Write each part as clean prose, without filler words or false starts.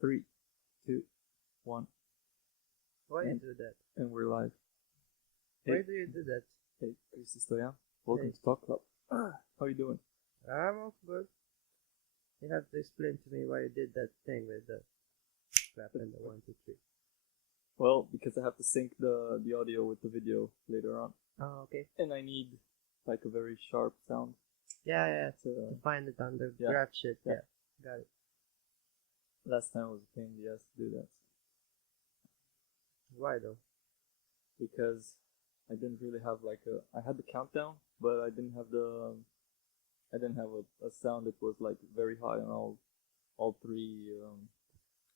3, 2, 1, Why you do that? and we're live. Why Hey, do you do that? hey, Cristi Stoia. Welcome Hey. to Talk Club. How you doing? I'm all good. You have to explain to me why you did that thing with the clap and the 1, 2, 3. Well, because I have to sync the audio with the video later on, Oh, okay. and I need like a very sharp sound. Yeah. To, To find it on the Yeah. graph shit. Yeah. Yeah. Got it. last time was a pain in the ass to do that Why though? because I didn't really have like I had the countdown, but I didn't have a sound that was like very high on all three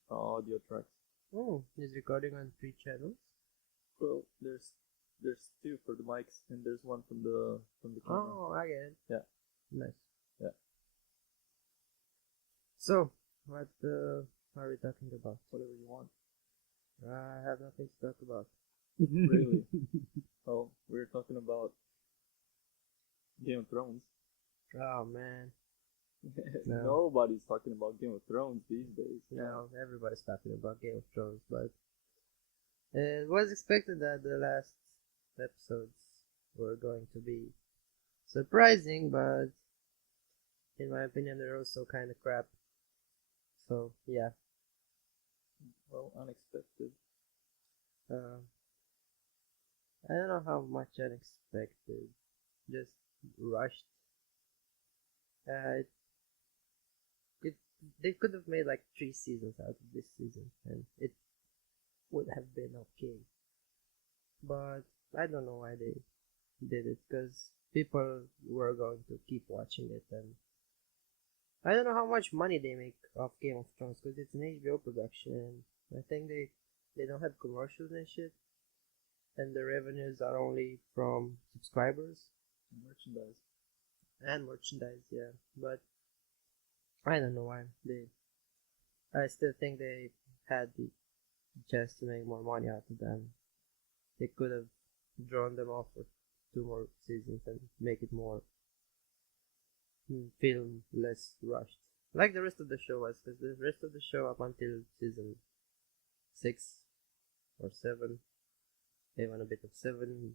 audio tracks. Oh, he's recording on 3 channels? Well, there's 2 for the mics, and there's one from the camera. Oh, I get it. Yeah. Nice. Yeah. So, what are we talking about? Whatever you want. I have nothing to talk about. Really? Oh, we're talking about Game of Thrones. Oh, man. Nobody's talking about Game of Thrones these days. No, everybody's talking about Game of Thrones, but it was expected that the last episodes were going to be surprising, but in my opinion, they're also kind of crap. So, yeah. Well, unexpected. I don't know how much unexpected. Just rushed. It they could have made like 3 seasons out of this season, and it would have been okay. But I don't know why they did it, because people were going to keep watching it, and I don't know how much money they make off Game of Thrones, because it's an HBO production, and I think they don't have commercials and shit, and the revenues are only from subscribers Merchandise. and merchandise, yeah. But I don't know why I still think they had the chance to make more money out of them. They could have drawn them off for 2 more seasons and make it more feel less rushed, like the rest of the show was. Because the rest of the show up until season 6 or 7, even a bit of 7,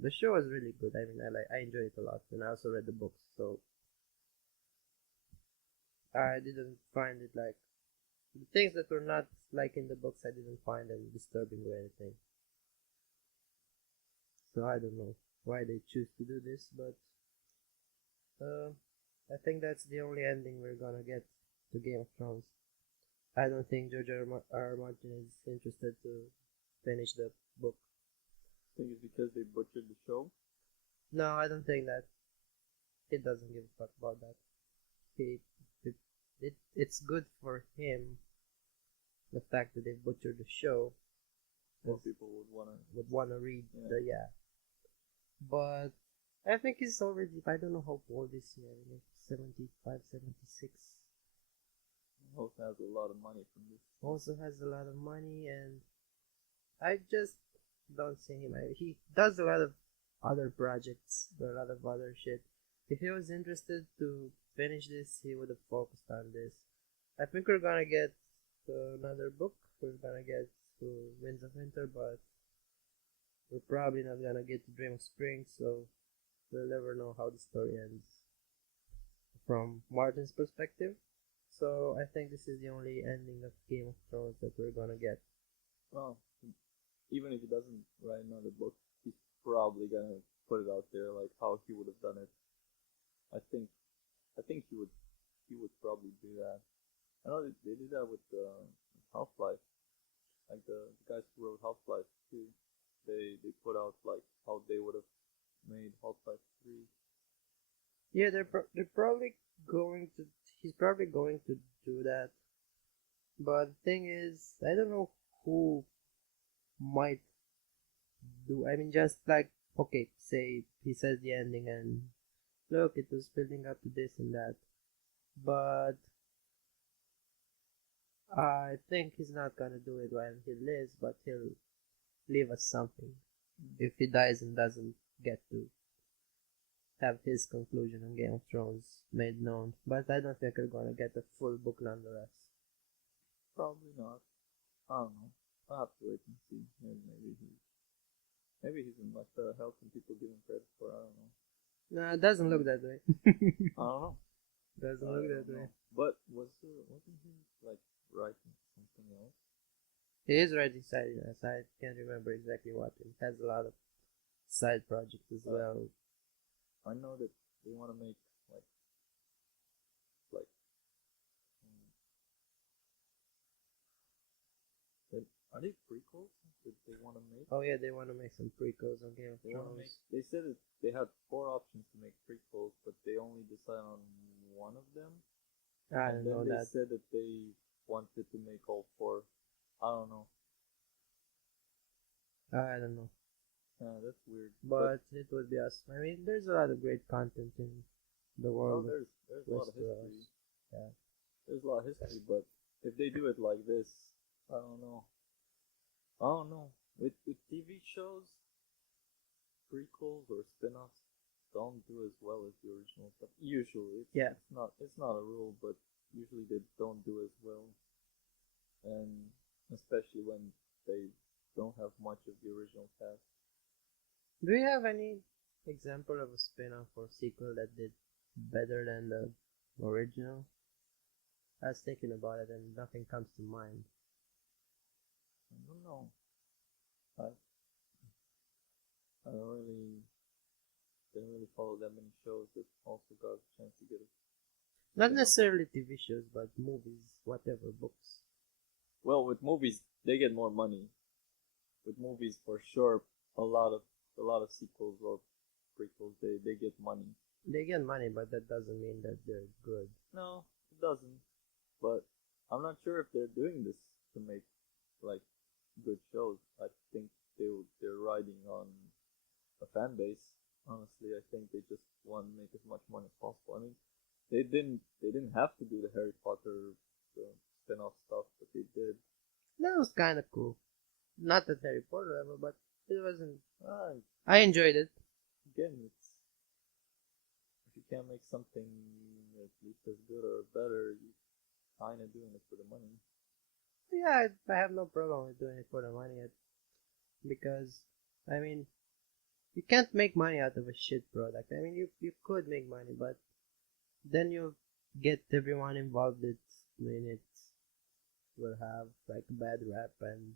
the show was really good. I mean, I enjoyed it a lot, and I also read the books, so I didn't find it like the things that were not like in the books. I didn't find them disturbing or anything. So I don't know why they choose to do this, but I think that's the only ending we're gonna get to Game of Thrones. I don't think George R. Martin is interested to finish the book. I think it's because they butchered the show. No, I don't think that. He doesn't give a fuck about that. It's good for him, the fact that they butchered the show. More people would wanna read Yeah. But I think he's already, I don't know how old is he, like 75, 76. Also has a lot of money from this. Also has a lot of money, and I just don't see him. He does a lot of other projects, a lot of other shit. If he was interested to finish this, he would have focused on this. I think we're gonna get another book. We're gonna get to Winds of Winter, but we're probably not gonna get to Dream of Spring, so we'll never know how the story ends from Martin's perspective. So I think this is the only ending of Game of Thrones that we're gonna get. Well, even if he doesn't write another book, he's probably gonna put it out there like how he would have done it. I think he would probably do that. I know they did that with Half-Life. Like the guys who wrote Half-Life 2, they put out like how they would have made Half-Life 3. Yeah, they're probably going to. He's probably going to do that. But the thing is, I don't know who might do. I mean, just like, okay, say he says the ending and look, it was building up to this and that, but I think he's not gonna do it while he lives, but he'll leave us something if he dies and doesn't get to have his conclusion on Game of Thrones made known. But I don't think we're gonna get a full book nonetheless. Probably not. I don't know. I'll have to wait and see. Maybe he's in much better health than people give him credit for. I don't know. No, it doesn't look that way. I don't know. Doesn't I look don't that way. know. But wasn't he like writing something else? He is writing side. I can't remember exactly what. He has a lot of side projects as well. I know that they want to make like um, are they prequels that they want to make? Oh yeah, they want to make some prequels on Game of They want to make. Thrones. They said that they had 4 options to make prequels, but they only decided on one of them. I And don't then know they that. said that they wanted to make all 4. I don't know. I don't know. That's weird. But it would be awesome. I mean, there's a lot of great content in the well, world. there's a lot of Westeros. history. Yeah. There's a lot of history, but if they do it like this, I don't know. I don't know. With TV shows, prequels or spin-offs don't do as well as the original stuff. Usually, it's not a rule, but usually they don't do as well, and especially when they don't have much of the original cast. Do you have any example of a spin-off or sequel that did better than the original? I was thinking about it and nothing comes to mind. I don't know. I didn't really follow that many shows that also got a chance to get it. Not necessarily TV shows, but movies, whatever, books. Well, with movies, they get more money. With movies, for sure, a lot of sequels or prequels, they get money. They get money, but that doesn't mean that they're good. No, it doesn't. But I'm not sure if they're doing this to make like good shows. I think they're riding on a fan base. Honestly, I think they just want to make as much money as possible. I mean, they didn't have to do the Harry Potter spin-off stuff, but they did. That was kind of cool. Not at Harry Potter level, but it wasn't. Uh, I enjoyed it. Again, it's if you can't make something at least as good or better, you kind of doing it for the money. Yeah, I have no problem with doing it for the money, because I mean, you can't make money out of a shit product. I mean, you could make money, but then you get everyone involved in it will have like bad rap and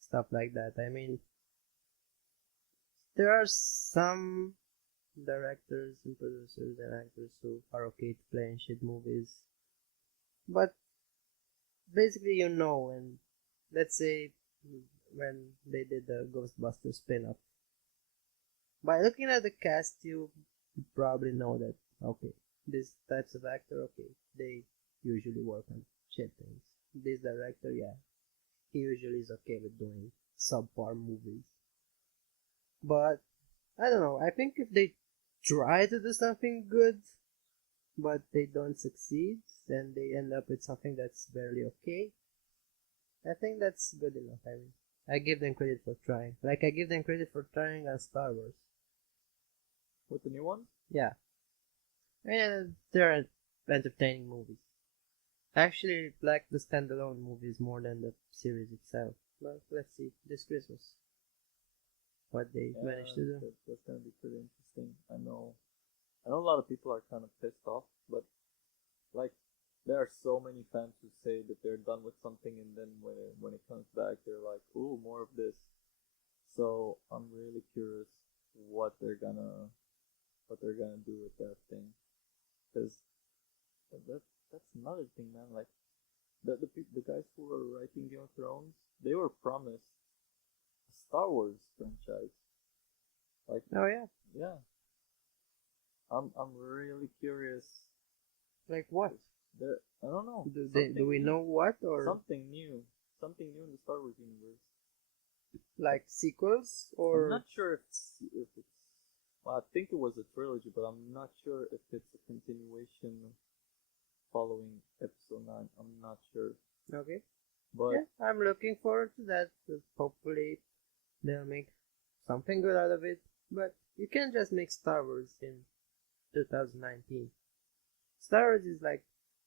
stuff like that. I mean, there are some directors and producers and actors who are okay to play in shit movies, but basically, when, let's say, when they did the Ghostbusters spin-off, by looking at the cast, you probably know that, okay, these types of actor, okay, they usually work on shit things. This director, yeah, he usually is okay with doing subpar movies. But, I don't know, I think if they try to do something good, but they don't succeed, and they end up with something that's barely okay, I think that's good enough. I mean, I give them credit for trying. Like I give them credit for trying on Star Wars. With the new one? Yeah. And they're entertaining movies. I actually like the standalone movies more than the series itself. But let's see, this Christmas, what they managed to do. That's gonna be pretty interesting. I know a lot of people are kind of pissed off, but like there are so many fans who say that they're done with something, and then when it comes back, they're like, "Ooh, more of this." So I'm really curious what they're gonna do with that thing, because that's another thing, man. Like the guys who are writing Game of Thrones, they were promised a Star Wars franchise. Like, Oh yeah. yeah, I'm really curious. Like what? I don't know. Do we know what, or something new in the Star Wars universe? like sequels, I'm or not sure if it's. Well, I think it was a trilogy, but I'm not sure if it's a continuation following episode 9. I'm not sure. okay? But Yeah, I'm looking forward to that. Hopefully, they'll make something good out of it. But you can't just make Star Wars in 2019. Star Wars is like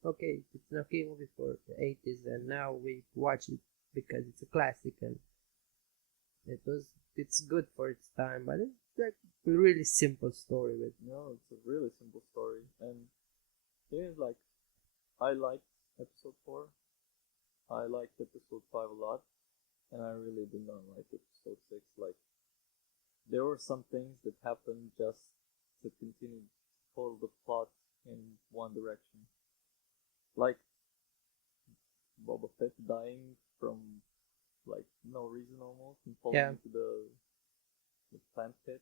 okay, it's an okay movie for the 80s, and now we watch it because it's a classic, and it's good for its time, but it's like a really simple story with. No, it's a really simple story, and here's like I liked episode 4. I liked episode 5 a lot, and I really did not like episode 6. Like there were some things that happened just to continue to pull the plot in one direction. Like Boba Fett dying from like no reason almost and falling Yeah. into the plant pit.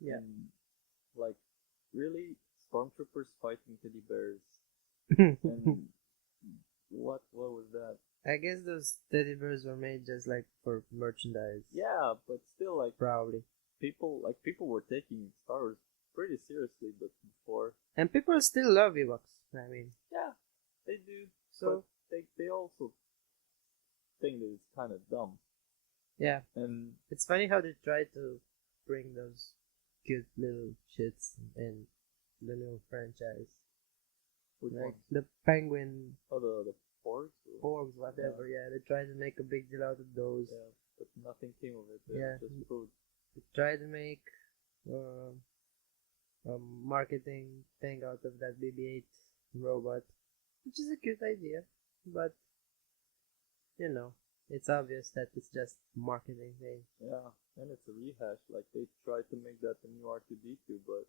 Yeah. And like really stormtroopers fighting teddy bears. And what was that? I guess those teddy bears were made just like for merchandise. Yeah, but still like Probably. people were taking Star Wars pretty seriously but before. And people still love Ewoks. I mean, Yeah, they do. so But they also think that it's kinda dumb. yeah, And it's funny how they try to bring those cute little shits in the new franchise. which Like one? the penguin Oh, the porgs? porgs, whatever. Yeah, they try to make a big deal out of those. Yeah, but nothing came of it. It Yeah. was just food. They try to make a marketing thing out of that BB-8 robot, which is a cute idea, but you know, it's obvious that it's just marketing thing. Yeah, and it's a rehash. Like they tried to make that the new R2D2, but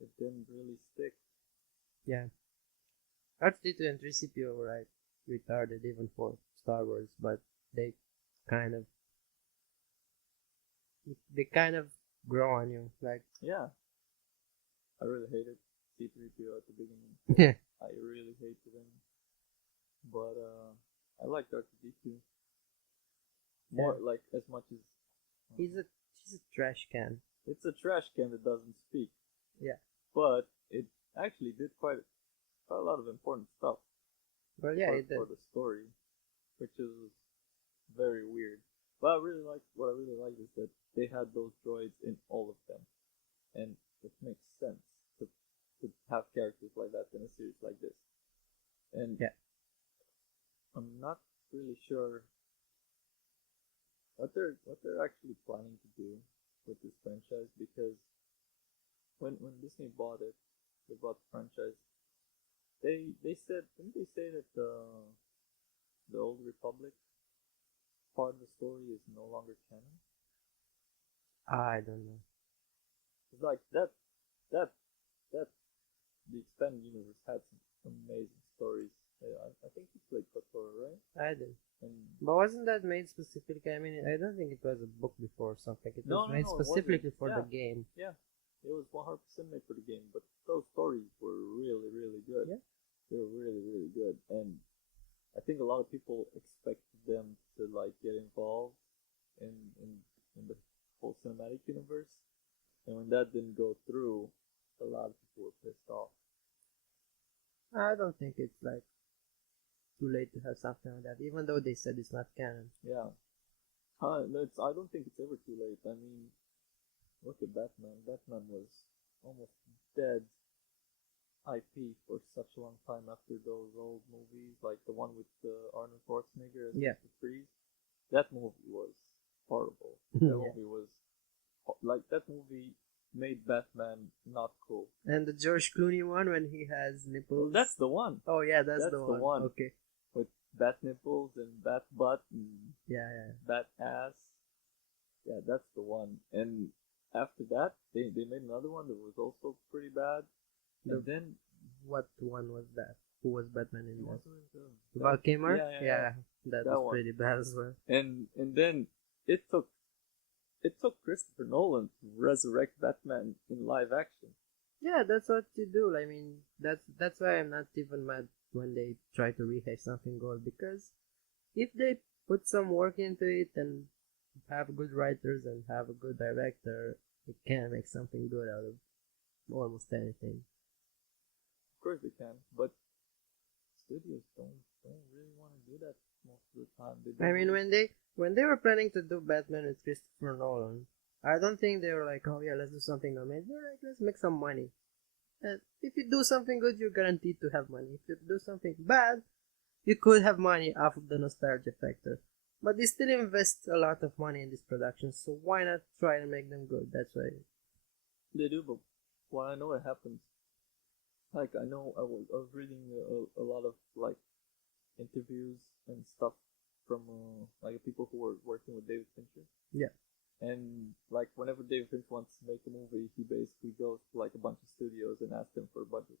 it didn't really stick. Yeah, R2D2 and 3CPO were right retarded even for Star Wars, but they kind of grow on you. Like Yeah, I really hated C3PO at the beginning. yeah, I really hated him, but I liked R2D2 more. Like as much as he's a trash can. it's a trash can that doesn't speak. Yeah. But it actually did quite a lot of important stuff. Well, yeah, it did. For the story, which is very weird. But what I really like is that they had those droids in all of them, and it makes sense to have characters like that in a series like this. And yeah, I'm not really sure what they're actually planning to do with this franchise, because when Disney bought it, they bought the franchise. They said, didn't they say that the Old Republic part of the story is no longer canon? I don't know. It's like that the expanded universe had some amazing stories. I think you played KOTOR, right? I did. And But wasn't that made specifically? I mean, I don't think it was a book before or something. It was made it specifically for the wasn't. game. Yeah, it was 100% made for the game, but those stories were really, really good. Yeah. They were really, really good, and I think a lot of people expected them to like get involved in the whole cinematic universe, and when that didn't go through, a lot of people were pissed off. I don't think it's like too late to have something like that, even though they said it's not canon. Yeah, I don't think it's ever too late. I mean, look at Batman. Batman was almost dead IP for such a long time after those old movies, like the one with Arnold Schwarzenegger as Yeah. Mr. Freeze. That movie was horrible. That Yeah. movie was like that movie made Batman not cool. And the George Clooney one when he has nipples. That's the one Oh yeah, that's that's the the one. one. Okay. with bat nipples and bat butt and Yeah. bat ass. Yeah, that's the one. And after that, they made another one that was also pretty bad. And then What one was that? Who was Batman in that? what was Val Kilmer? Yeah. That That was one. pretty bad as well. And then it took Christopher Nolan to resurrect Batman in live action. Yeah, that's what you do. I mean, that's why I'm not even mad when they try to rehash something gold, because if they put some work into it and have good writers and have a good director, they can make something good out of almost anything. Of course they can, but studios don't really want to do that most of the time. They I don't mean, really- when they were planning to do Batman with Christopher Nolan, I don't think they were like, oh yeah, let's do something amazing. They're like, let's make some money. And if you do something good, you're guaranteed to have money. If you do something bad, you could have money off of the nostalgia factor. But they still invest a lot of money in these productions, so why not try and make them good? That's why. They do, but what I know it happens. Like I know I was reading a lot of like interviews and stuff from like people who were working with David Fincher. Yeah. And like whenever David Fincher wants to make a movie, he basically goes to like a bunch of studios and asks them for a budget.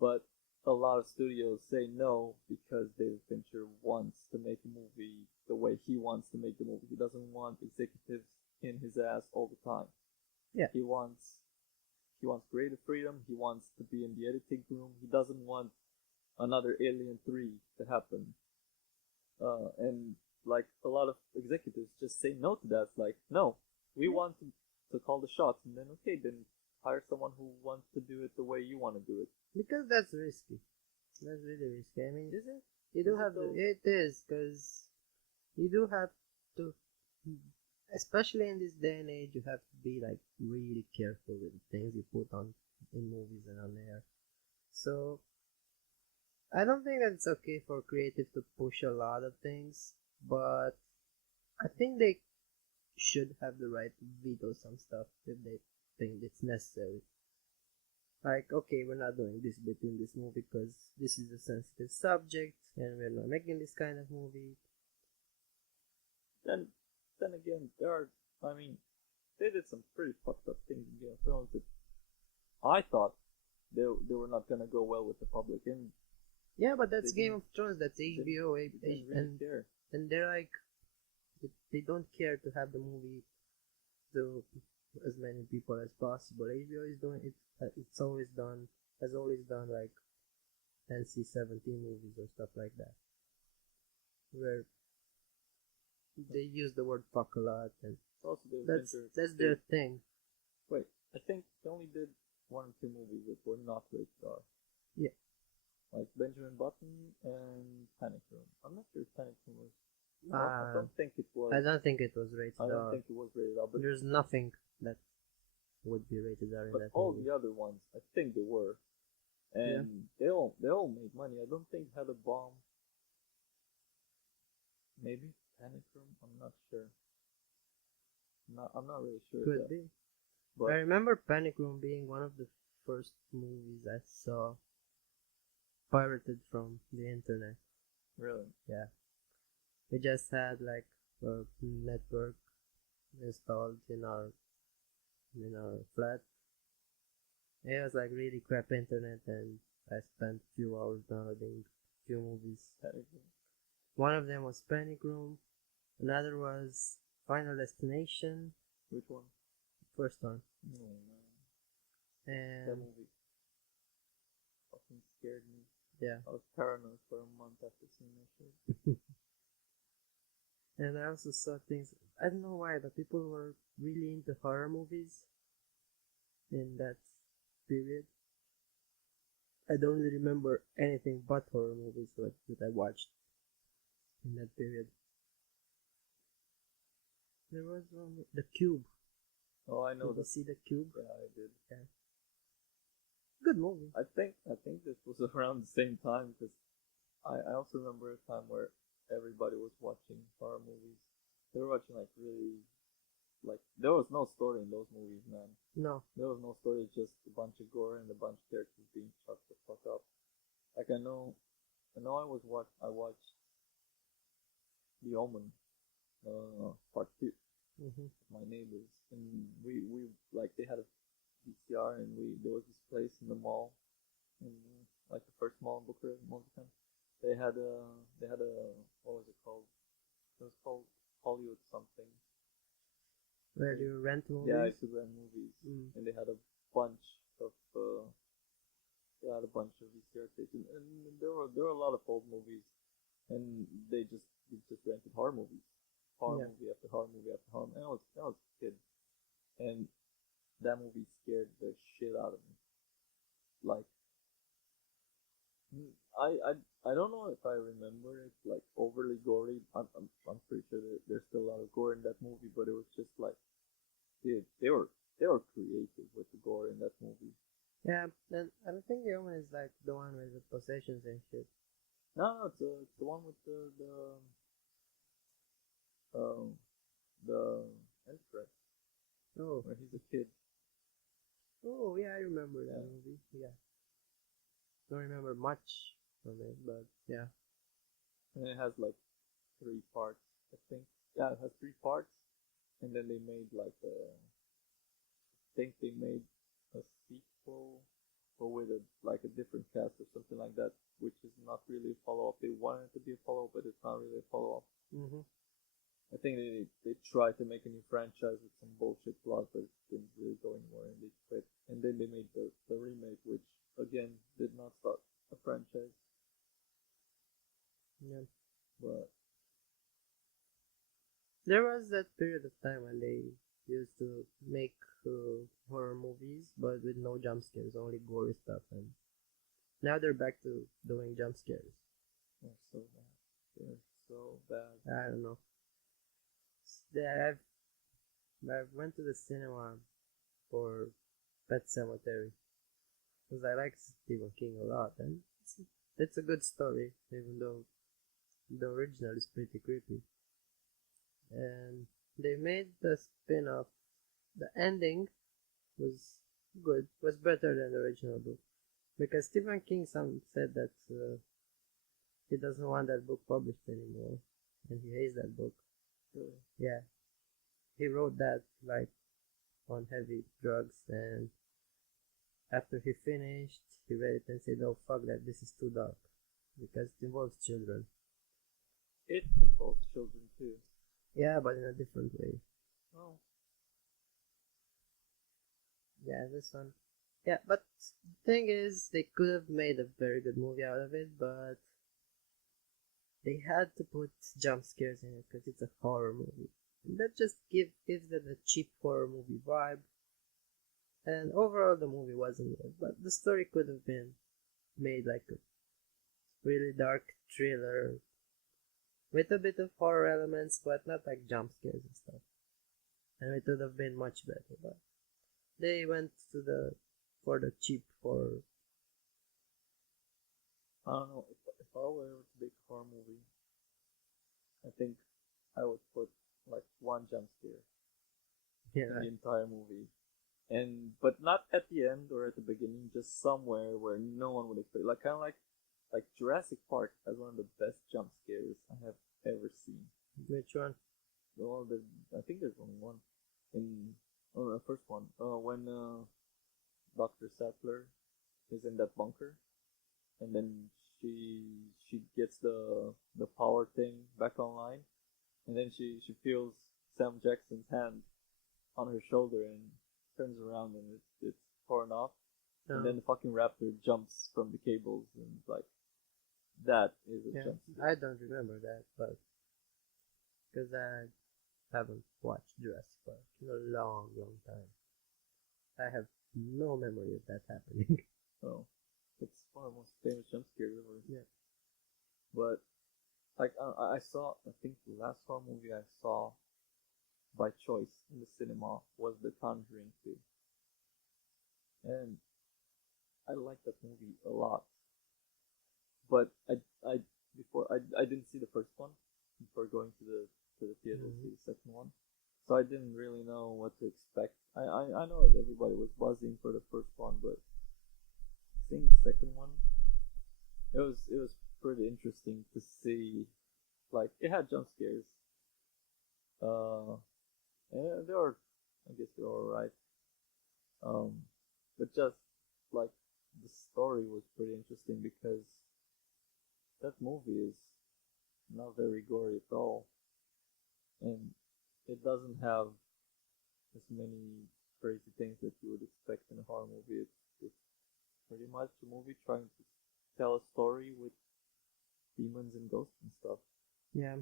But a lot of studios say no because David Fincher wants to make a movie the way he wants to make the movie. He doesn't want executives in his ass all the time. Yeah. He wants creative freedom. He wants to be in the editing room. He doesn't want another Alien 3 to happen. And like a lot of executives just say no to that. It's like, no, we want to call the shots, and then okay, then hire someone who wants to do it the way you want to do it. Because that's risky. That's really risky. I mean, Is it? you do Is it have to. though? It is, because you do have to, especially in this day and age, you have to be like really careful with the things you put on in movies and on air. So I don't think that it's okay for creative to push a lot of things, but I think they should have the right to veto some stuff if they think it's necessary. Like, okay, we're not doing this bit in this movie because this is a sensitive subject and we're not making this kind of movie. Then again, I mean, they did some pretty fucked up things in Game of Thrones that I thought they were not gonna go well with the public, and Yeah, but that's They Game of Thrones, that's HBO, they didn't really care. and they're like, they don't care to have the movie to as many people as possible. HBO is doing it. It's always done, has always done like NC-17 movies or stuff like that, where they use the word fuck a lot, and Also, David that's Fincher. that's their thing. Wait, I think they only did one or two movies that were not rated R. Yeah. Like Benjamin Button and Panic Room. I'm not sure if Panic Room was. I Uh, don't think it was. I don't think it was rated I don't R. think it was rated R, but There's nothing that would be rated R in that all movie. the other ones, I think they were, and they all made money. I don't think had a bomb. Maybe Panic Room. I'm not sure. I'm not really sure. Could That, be. but I remember Panic Room being one of the first movies I saw pirated from the internet. really, We just had like a network installed in our flat. It was like really crap internet, and I spent a few hours downloading a few movies. Panic Room. One of them was Panic Room. Another was Final Destination. Which one? First one. No man, that And movie fucking scared me. yeah. I was paranoid for a month after seeing that shit. And I also saw things. I don't know why, but people were really into horror movies in that period. I don't really remember anything but horror movies that I watched in that period. There was one, The Cube. Oh, I know Did you that. see The Cube? Yeah, I did. Good movie. I think this was around the same time because I also remember a time where everybody was watching horror movies. They were watching like really like there was no story in those movies, man. No. There was no story, just a bunch of gore and a bunch of characters being shot the fuck up. Like I watched The Omen, part 2. Hmm. My neighbors, and we like they had a VCR, and there was this place in the mall, in like the first mall in Bucharest, Montana. They had a what was it called? It was called Hollywood something. Where do you rent movies? Yeah, I used to rent movies, Mm. and they had a bunch of VCR tapes, and there were a lot of old movies, and they just rented horror movies, Yeah. movie after horror movie after horror. And I was a kid, and that movie scared the shit out of me. Like, I don't know if I remember it like overly gory. I'm pretty sure that there's still a lot of gore in that movie, but it was just like, dude, they were creative with the gore in that movie. Yeah, and I don't think the other one is like the one with the possessions and shit. No, it's the one with um the Elfred Oh, where he's a kid. oh yeah, I remember that Yeah. movie. Yeah, don't remember much from it, but yeah. And it has like 3 parts, I think. Yeah, it has 3 parts, and then they made like I think they made a sequel, but with like a different cast or something like that, which is not really a follow up. They wanted it to be a follow up, but it's not really a follow up. Mhm. I think they tried to make a new franchise with some bullshit plot, but it didn't really go anywhere, and they quit. And then they made the remake, which again did not start a franchise, Yeah. but There was that period of time when they used to make horror movies, but with no jump scares, only gory stuff, and now they're back to doing jump scares. they're so bad. They're so bad. I don't know. Yeah, I went to the cinema for Pet Cemetery because I like Stephen King a lot, and it's a good story, even though the original is pretty creepy. And they made the spin-off. The ending was good, was better than the original book because Stephen King said that he doesn't want that book published anymore, and he hates that book. Really. Yeah, he wrote that like on heavy drugs, and after he finished, he read it and said, "Oh fuck that! This is too dark," because it involves children. It involves children too. Yeah, but in a different way. Oh, Yeah, this one. Yeah, but the thing is, they could have made a very good movie out of it, but they had to put jump scares in it because it's a horror movie. And that just gives it a cheap horror movie vibe. And overall, the movie wasn't good, but the story could have been made like a really dark thriller with a bit of horror elements, but not like jump scares and stuff. And it would have been much better, but they went to the for the cheap horror. I don't know. If I were to make a horror movie, I think I would put like one jump scare in Yeah, the entire movie, and but not at the end or at the beginning, just somewhere where no one would expect. Like kind of like Jurassic Park has one of the best jump scares I have ever seen. which one? Well, I think there's only one in the first one. When Doctor Sattler is in that bunker, and then she gets the power thing back online, and then she feels Sam Jackson's hand on her shoulder and turns around and it's torn off, and No. then the fucking raptor jumps from the cables and like that is a Yeah, jump scare. I don't remember that, but because I haven't watched Jurassic Park in a long, long time. I have no memory of that happening. So it's one of the most famous jump scares ever. Yeah. But like I saw, I think the last horror movie I saw by choice in the cinema was The Conjuring 2, and I liked that movie a lot. But I before I didn't see the first one before going to the theater to see Mhm. the second one, so I didn't really know what to expect. I know that everybody was buzzing for the first one, but seeing the second one, it was pretty interesting to see. Like it had jump scares, uh, and they were, I guess they were alright. Um, but just like the story was pretty interesting because that movie is not very gory at all, and it doesn't have as many crazy things that you would expect in a horror movie. It's pretty much a movie trying to tell a story with demons and ghosts and stuff. Yeah.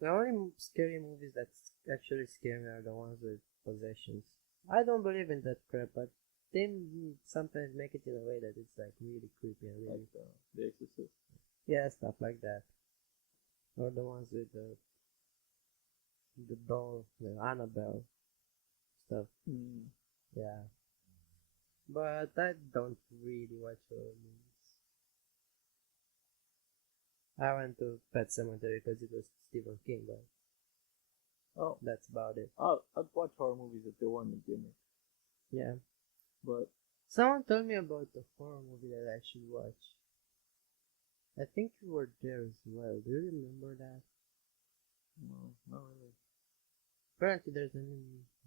The only scary movies that actually scare me are the ones with possessions. I don't believe in that crap, but they sometimes make it in a way that it's like really creepy and really, Like The Exorcist. yeah, stuff like that. Or the ones with the doll, the Annabelle stuff. Mm. Yeah. but I don't really watch horror movies. I went to Pet Cemetery because it was Stephen King, but Oh, that's about it. I'd watch horror movies if they weren't a gimmick. Yeah. But Someone told me about the horror movie that I should watch. I think you were there as well. Do you remember that? no, not really. Apparently, there's a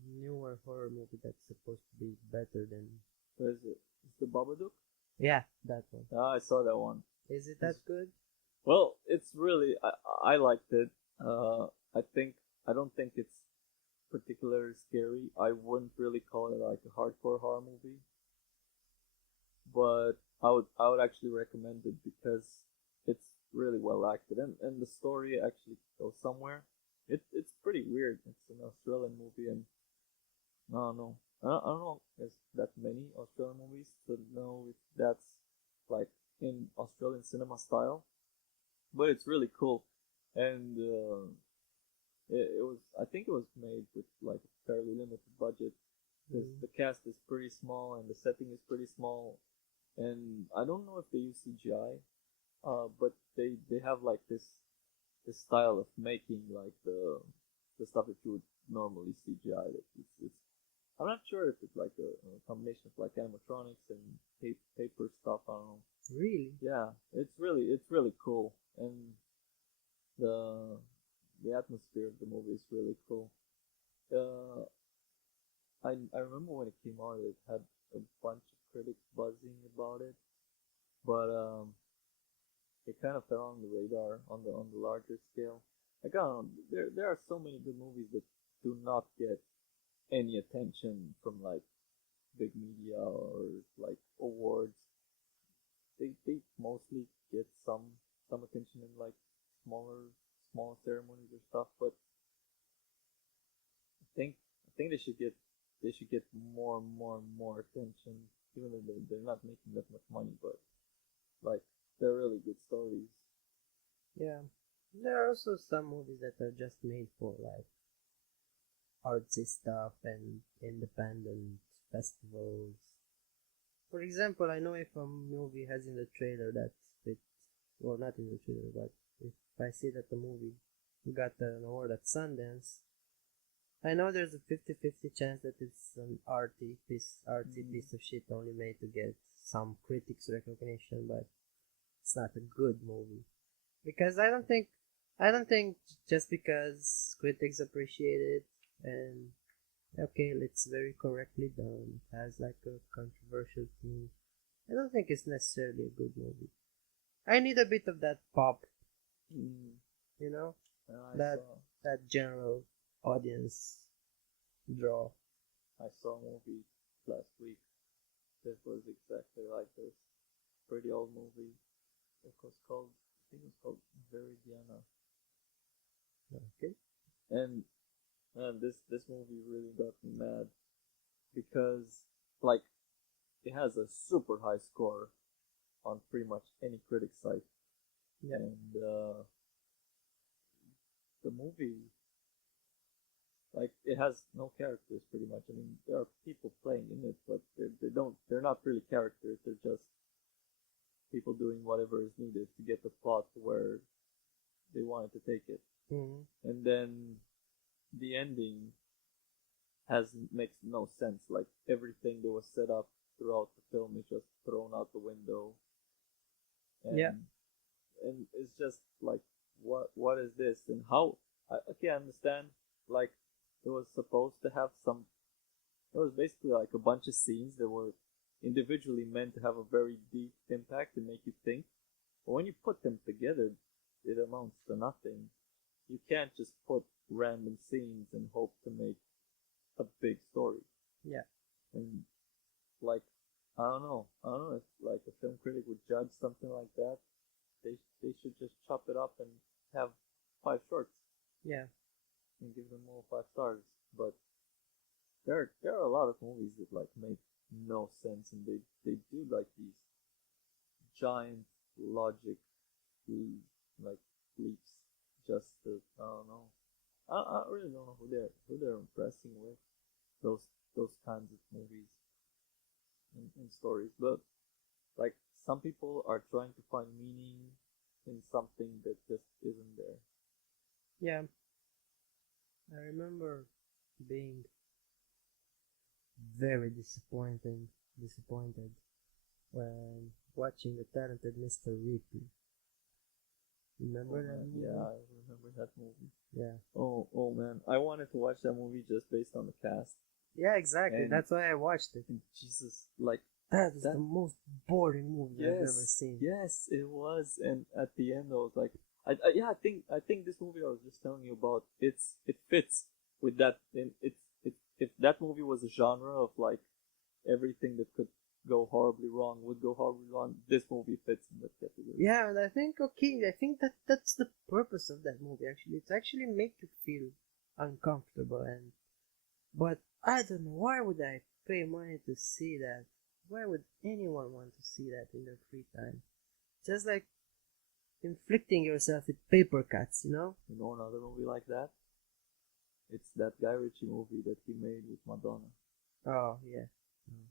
newer horror movie that's supposed to be better than. What is it? It's the Babadook? Yeah, that one. Ah, I saw that one. Is it that good? Well, it's really I liked it. I think I don't think it's particularly scary. I wouldn't really call it like a hardcore horror movie, but I would actually recommend it because it's really well acted and the story actually goes somewhere. It's pretty weird. It's an Australian movie and I don't know. I don't know if there's that many Australian movies to know if that's like in Australian cinema style, but it's really cool. And it was I think it was made with like a fairly limited budget because Mm. the cast is pretty small and the setting is pretty small. And I don't know if they use CGI, but they have like this style of making like the stuff that you would normally CGI. It's I'm not sure if it's like a combination of like animatronics and paper stuff. I don't know. Really? Yeah, it's really cool, and the the atmosphere of the movie is really cool. Uh, I remember when it came out, it had a bunch of critics buzzing about it, but it kind of fell on the radar on the larger scale. Like I don't know, there are so many good movies that do not get any attention from like big media or like awards. They mostly get some attention in like smaller ceremonies or stuff, but I think they should get more attention, even though they're not making that much money, but like they're really good stories. Yeah. There are also some movies that are just made for like artsy stuff and independent festivals. For example, I know if a movie has in the trailer that it, well, not in the trailer, but if I see that the movie got an award at Sundance, I know there's a 50-50 chance that it's an artsy Mm. piece of shit only made to get some critics recognition, but it's not a good movie. Because I don't think just because critics appreciate it and okay, it's very correctly done, it has like a controversial theme. I don't think it's necessarily a good movie. I need a bit of that pop, Mm. you know, I that saw that general audience draw. I saw a movie last week that was exactly like this. Pretty old movie. It was called I think it was called Veridiana. Okay. And man, this movie really got me mad because like it has a super high score on pretty much any critic site, Yeah. and the movie like it has no characters pretty much. I mean, there are people playing in it, but they're not really characters. They're just people doing whatever is needed to get the plot to where they wanted to take it. Mm-hmm. And then the ending has makes no sense. Like everything that was set up throughout the film is just thrown out the window, and Yeah. and it's just like what is this and how? Okay, I understand. Like it was supposed to have some. It was basically like a bunch of scenes that were individually meant to have a very deep impact and make you think. But when you put them together, it amounts to nothing. You can't just put random scenes and hope to make a big story. Yeah. And like I don't know if like a film critic would judge something like that. They should just chop it up and have 5 shorts Yeah. and give them all 5 stars. But there are a lot of movies that like make no sense and they do like these giant logic like leaps just to I don't know. I really don't know who they're impressing with those those kinds of movies. are trying to find meaning in something that just isn't there. Yeah, I remember being very disappointed when watching The Talented Mr. Ripley. Remember that movie? Yeah, I remember that movie. Yeah. Oh man, I wanted to watch that movie just based on the cast. Yeah, exactly. And- That's why I watched it. And Jesus, like That is that- the most boring movie I've ever yes, seen. yes, it was. And at the end, I was like, I think this movie I was just telling you about, it fits with that. And if that movie was a genre of like everything that could go horribly wrong would go horribly wrong, this movie fits in that category. Yeah, and I think that's the purpose of that movie. Actually, it's actually make you feel uncomfortable, but I don't know, why would I pay money to see that? Why would anyone want to see that in their free time? Just like inflicting yourself with paper cuts, you know? You know another movie like that? It's that Guy Ritchie movie that he made with Madonna. Oh yeah,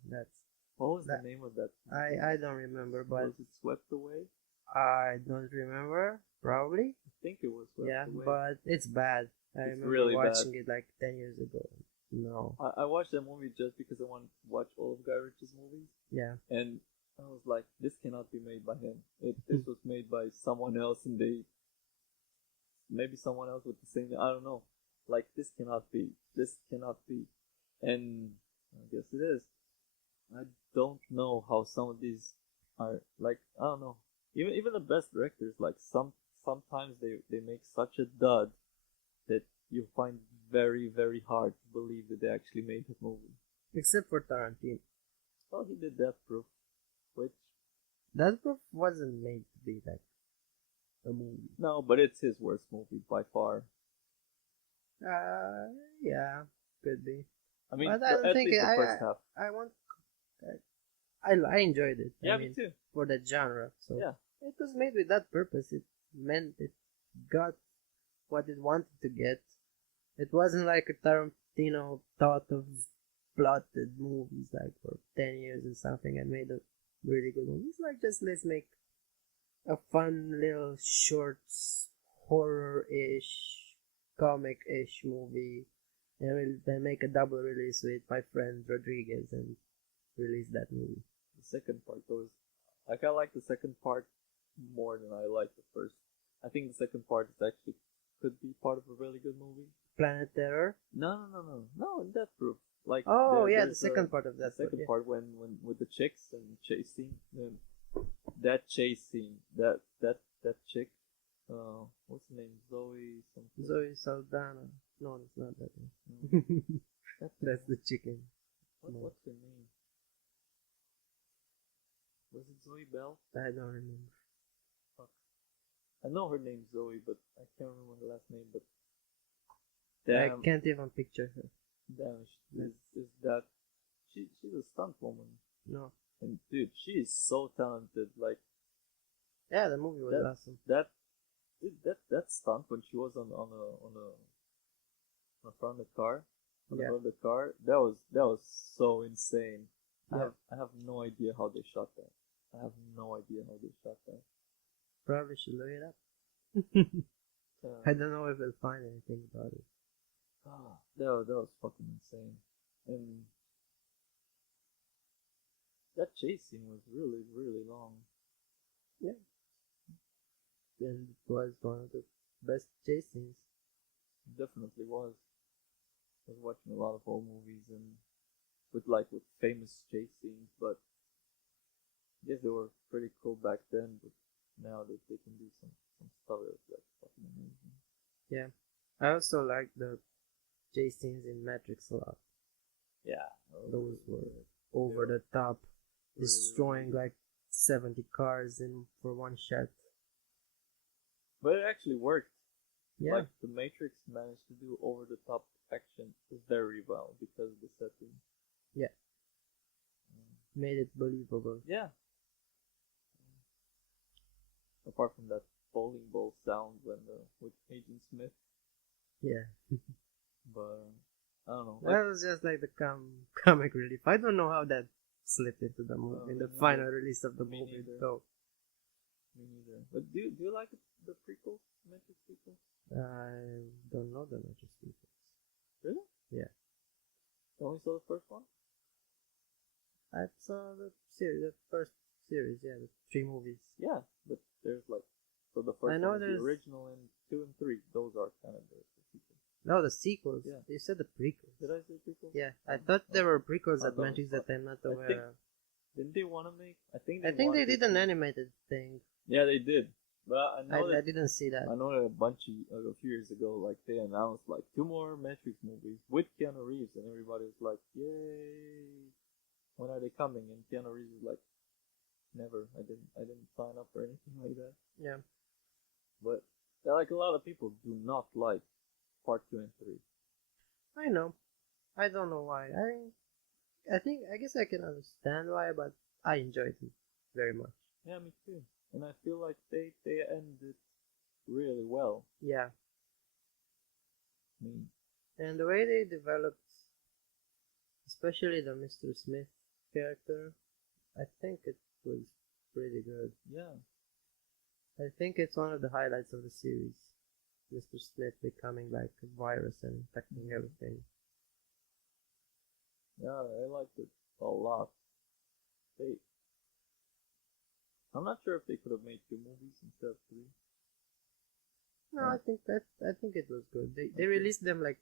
that's What was That- the name of that? I don't remember, but Was it Swept Away? I don't remember. Probably, I think it was Swept yeah, Away. but it's bad. I It's remember really watching it like 10 years ago. No, I watched that movie just because I wanted to watch all of Guy Ritchie's movies, yeah, and I was like, this cannot be made by him. This was made by someone else, and maybe someone else with the same. I don't know. Like this cannot be. This cannot be. And I guess it is. I don't know how some of these are like. I don't know. Even the best directors, like sometimes they make such a dud that you find very, very hard to believe that they actually made the movie. except for Tarantino. Well, he did Death Proof, which That Proof wasn't made to be like a movie. no, but it's his worst movie by far. Yeah, could be. I mean, But I don't at think least the I- first half. I want. I enjoyed it. Yeah, I me mean, too. for that genre. So Yeah. it was made with that purpose. It meant it got what it wanted to get. It wasn't like a Tarantino thought of plotted movies like for 10 years or something and made a really good movie. It's like just let's make a fun little short horror-ish, comic-ish movie and we'll then make a double release with my friend Rodriguez and release that movie. The second part though is like I like the second part more than I like the first. I think the second part is actually could be part of a really good movie. Planet Terror. No, Death Proof. Like Oh yeah, the there's second part of the that. second Yeah. part when with the chicks and chasing that chase scene that chick what's her name, Zoe something. Zoe Saldana. No, it's not that one. No, That's the chicken. No. what's her name? Was it Zoe Bell? I don't remember. I know her name's Zoe, but I can't remember her last name. But I damn, can't even picture her. is that she's a stunt woman, No. and dude, she is so talented. Like Yeah, the movie was awesome. that stunt when she was on the front of the car, on the Yeah. front of the car, that was so insane. Yeah. I have no idea how they shot that. I have no idea how they shot that. Probably should look it up. Uh, I don't know if we'll find anything about it. that was fucking insane. And that chase scene was really, really long. And it was one of the best chase scenes. Definitely was. I was watching a lot of old movies and with famous chase scenes, but I guess they were pretty cool back then, but now they can do some stuff that's like fucking amazing. Yeah. I also like the chase scenes in Matrix a lot. Yeah. Those were over the top, destroying like 70 cars in for one shot. But it actually worked. Yeah. Like the Matrix managed to do over the top action very well because of the setting. Yeah. Made it believable. Yeah. Apart from that bowling ball sound with Agent Smith, Yeah. but I don't know. That was just like the comic relief. I don't know how that slipped into the movie, in the me final neither. release of the Me movie, neither. though. Me neither. But do you like the prequels, Matrix prequels? I don't know the Matrix people. Really? Yeah. You only saw the first one? I saw the series, the first series, yeah, the 3 movies. Yeah, but there's like so the first I know one is there's the original and 2 and 3. Those are kind of the sequels. No, the sequels. Yeah. You said the prequels. Did I say prequels? Yeah, I Oh, thought there oh. were prequels Oh, at those, Matrix that I'm not I aware think- of. Didn't they want to make? I think I they think they wanted did an to. animated thing. Yeah, they did. But I know I that didn't see that. I know that a few years ago, like they announced like 2 more Matrix movies with Keanu Reeves, and everybody was like, "Yay! When are they coming?" And Keanu Reeves was like, "Never. I didn't sign up for anything like that." Yeah. But yeah, like a lot of people do not like part 2 and 3. I know. I don't know why. I guess I can understand why, but I enjoyed it very much. Yeah, me too. And I feel like they ended really well. Yeah. I mean, And the way they developed, especially the Mr. Smith character, I think it was pretty good. yeah, I think it's one of the highlights of the series. Mr. Smith becoming like a virus and infecting everything. yeah, I liked it a lot. I'm not sure if they could have made 2 movies instead of 3. No, I think it was good. They released them like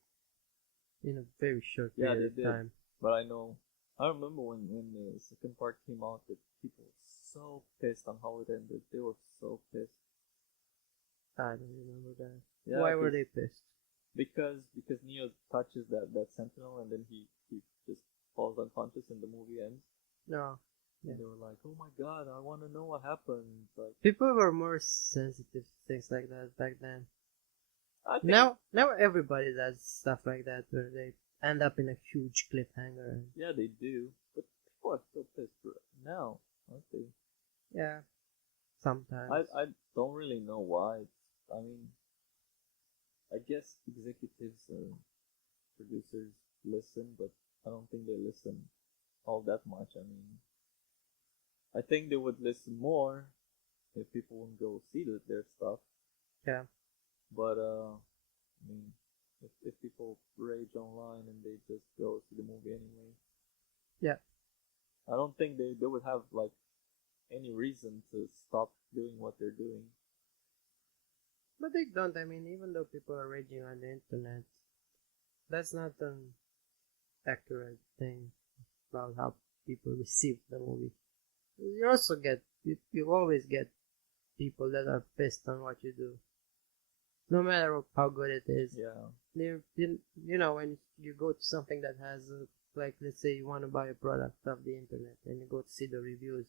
in a very short Yeah, period they of did. time. But I remember when the second part came out that people were so pissed on how it ended. They were so pissed. I don't remember that. Yeah, Why were they pissed? Because Neo touches that sentinel and then he just falls unconscious and the movie ends. No. And Yeah. they were like, "Oh my god, I want to know what happened." Like People were more sensitive to things like that back then. I think, Now everybody does stuff like that where they end up in a huge cliffhanger. yeah, they do, but people are still pissed now, aren't they? Yeah. Sometimes. I don't really know why. I mean, I guess executives or producers listen, but I don't think they listen all that much. I mean, I think they would listen more if people would go see their stuff. Yeah. But I mean, if people rage online and they just go see the movie anyway. Yeah. I don't think they would have like any reason to stop doing what they're doing. But they don't. I mean, even though people are raging on the internet, that's not an accurate thing about how people receive the movie. You also get, you always get people that are pissed on what you do. No matter how good it is. Yeah. You know, when you go to something that has, like, let's say you want to buy a product off the internet and you go to see the reviews.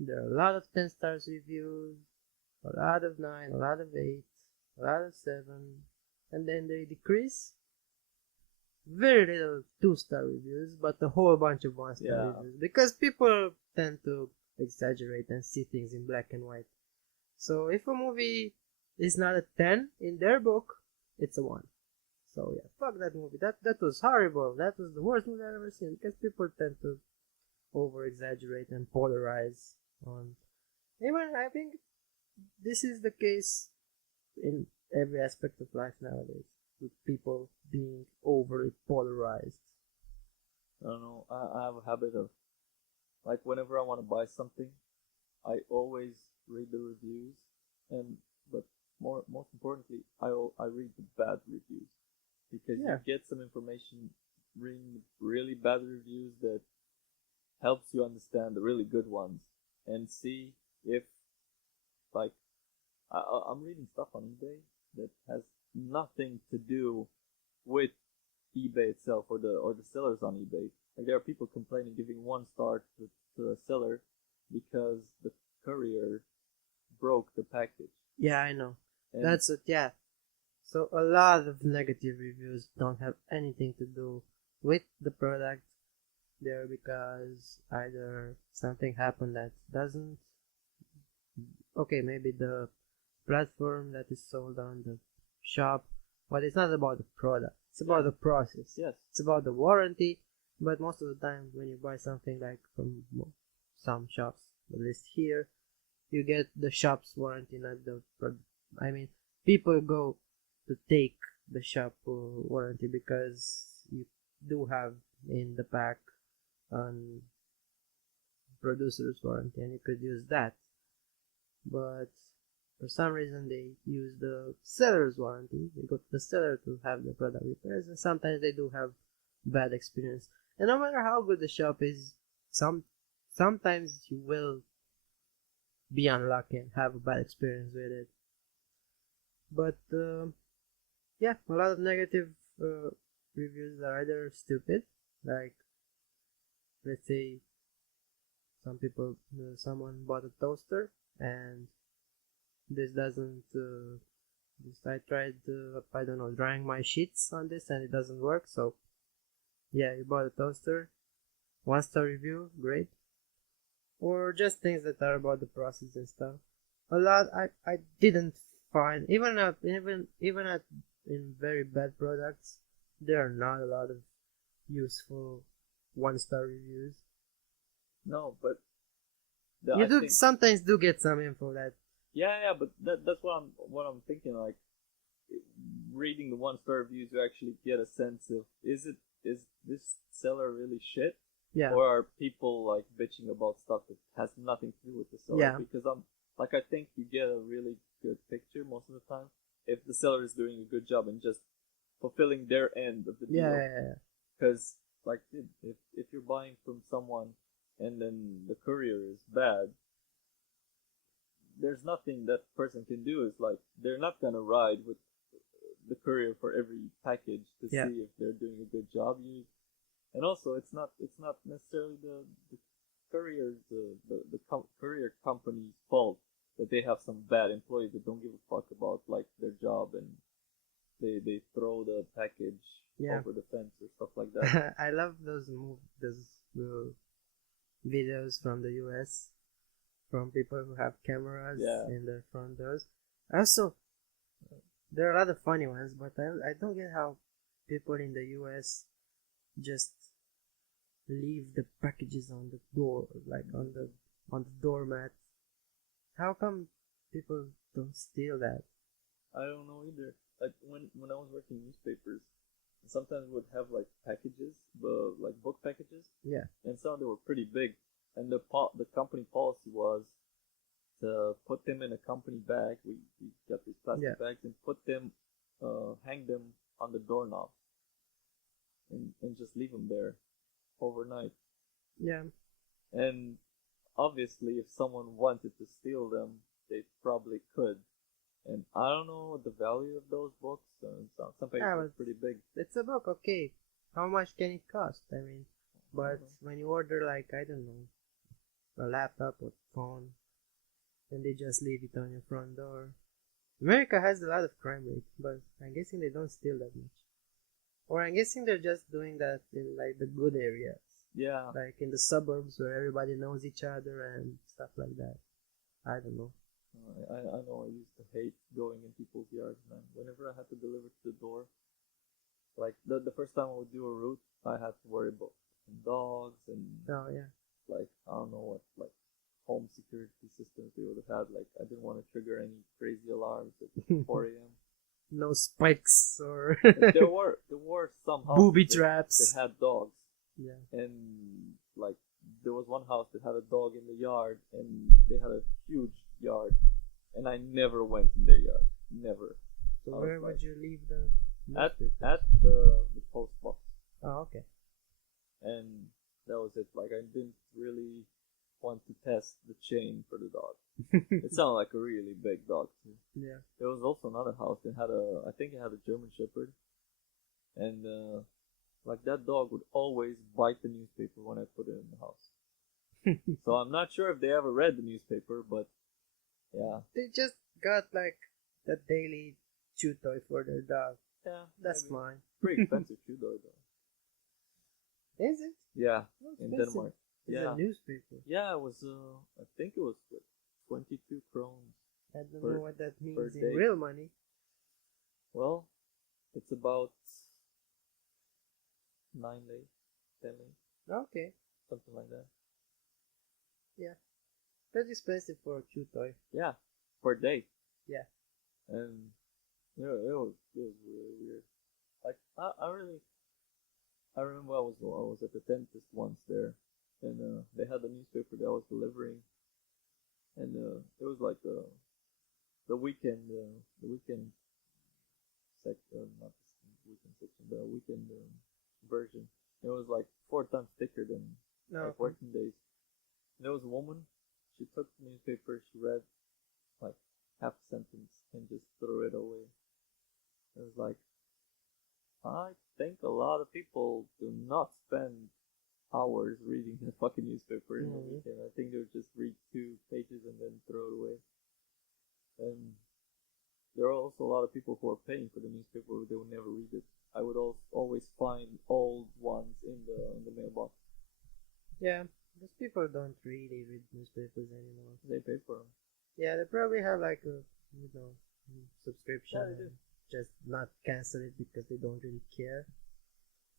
There are a lot of 10 stars reviews, a lot of 9, a lot of 8, a lot of 7, and then they decrease. Very little 2-star reviews, but a whole bunch of 1-star Yeah. reviews. Because people tend to exaggerate and see things in black and white. So if a movie is not a 10 in their book, it's a 1. So yeah, fuck that movie. That was horrible. That was the worst movie I've ever seen. Because people tend to over exaggerate and polarize on. Even I think this is the case in every aspect of life nowadays, with people being overly polarized. I don't know. I have a habit of, like, whenever I want to buy something, I always read the reviews, but most importantly, I read the bad reviews, because Yeah. you get some information reading really bad reviews that helps you understand the really good ones and see if, like, I'm reading stuff on eBay that has nothing to do with eBay itself or the sellers on eBay. Like, there are people complaining, giving 1 star to the seller because the courier broke the package. Yeah, I know. And That's it, yeah. So a lot of negative reviews don't have anything to do with the product. They're because either something happened that doesn't. Okay, maybe the platform that is sold on the shop, but it's not about the product. It's about the process. yes, It's about the warranty. But most of the time, when you buy something like from some shops, at least here, you get the shop's warranty, not the I mean, people go to take the shop warranty because you do have in the pack an producer's warranty, and you could use that. But for some reason, they use the seller's warranty. They go to the seller to have the product repairs, and sometimes they do have bad experience. And no matter how good the shop is, sometimes you will be unlucky and have a bad experience with it. But yeah, a lot of negative reviews are either stupid, like let's say someone bought a toaster and this doesn't. I tried, I don't know, drying my sheets on this and it doesn't work. So yeah, you bought a toaster, 1-star review, great. Or just things that are about the process and stuff. A lot I didn't find, even in very bad products, there are not a lot of useful 1-star reviews. No, but You sometimes do get some info that. Yeah, but that's what I'm thinking. Like, reading the 1-star reviews, you actually get a sense of is this seller really shit? Yeah. Or are people like bitching about stuff that has nothing to do with the seller? Yeah. Because I think you get a really good picture most of the time if the seller is doing a good job and just fulfilling their end of the deal. Yeah. Because like if you're buying from someone and then the courier is bad, there's nothing that person can do. Is like they're not gonna ride with the courier for every package to see if they're doing a good job. And also it's not necessarily the courier's the courier company's fault that they have some bad employees that don't give a fuck about like their job and they throw the package over the fence or stuff like that. I love those videos from the US from people who have cameras in their front doors. Also, there are a lot of funny ones, but I don't get how people in the US just leave the packages on the door, like on the doormat. How come people don't steal that? I don't know either. Like when I was working in newspapers, sometimes we would have like packages, like book packages. Yeah. And some of them were pretty big, and the company policy was to put them in a company bag. We got these plastic bags and put them, hang them on the doorknob, and just leave them there overnight. Yeah. And obviously, if someone wanted to steal them, they probably could. And I don't know the value of those books. Some papers are pretty big. It's a book, okay. How much can it cost? I mean, but when you order like, I don't know, a laptop or phone, and they just leave it on your front door. America has a lot of crime rate, but I'm guessing they don't steal that much. Or I'm guessing they're just doing that in like the good areas. Yeah. Like in the suburbs where everybody knows each other and stuff like that. I don't know. I know I used to hate going in people's yards, man. Whenever I had to deliver to the door, like the first time I would do a route, I had to worry about dogs and like I don't know what like home security systems they would have had. Like I didn't want to trigger any crazy alarms at 4 a.m. No spikes or there were some houses booby traps that had dogs. Yeah. And like there was one house that had a dog in the yard, and they had a huge yard, and I never went in their yard. Never. So where would you leave the newspaper? At the post box. Oh, okay. And that was it. Like I didn't really want to test the chain for the dog. It sounded like a really big dog too. Yeah. There was also another house that had I think it had a German Shepherd, and like that dog would always bite the newspaper when I put it in the house. So I'm not sure if they ever read the newspaper, but yeah. They just got like the daily chew toy for their dog. Yeah, that's mine. Pretty expensive chew toy though. Is it? Yeah, in Denmark. It's a newspaper. Yeah, it was. I think it was 22 krones. I don't know what that means in real money. Well, it's about 9 days, 10 days. Okay. Something like that. Yeah. That's expensive for a chew toy. Yeah, for a day. Yeah. And it was really weird. Like I remember I was at the dentist once there, and they had the newspaper that I was delivering, and it was like the weekend section, not the weekend section, the weekend version. It was like 4 times thicker than No. like working days. And there was a woman. She took the newspaper. She read like half a sentence and just threw it away. It was like, I think a lot of people do not spend hours reading the fucking newspaper in the Mhm. weekend. I think they would just read 2 pages and then throw it away. And there are also a lot of people who are paying for the newspaper, but they will never read it. I would always find old ones in the mailbox. Yeah, because people don't really read newspapers anymore. They pay for them. Yeah, they probably have like a subscription Yeah, they do. and just not cancel it because they don't really care.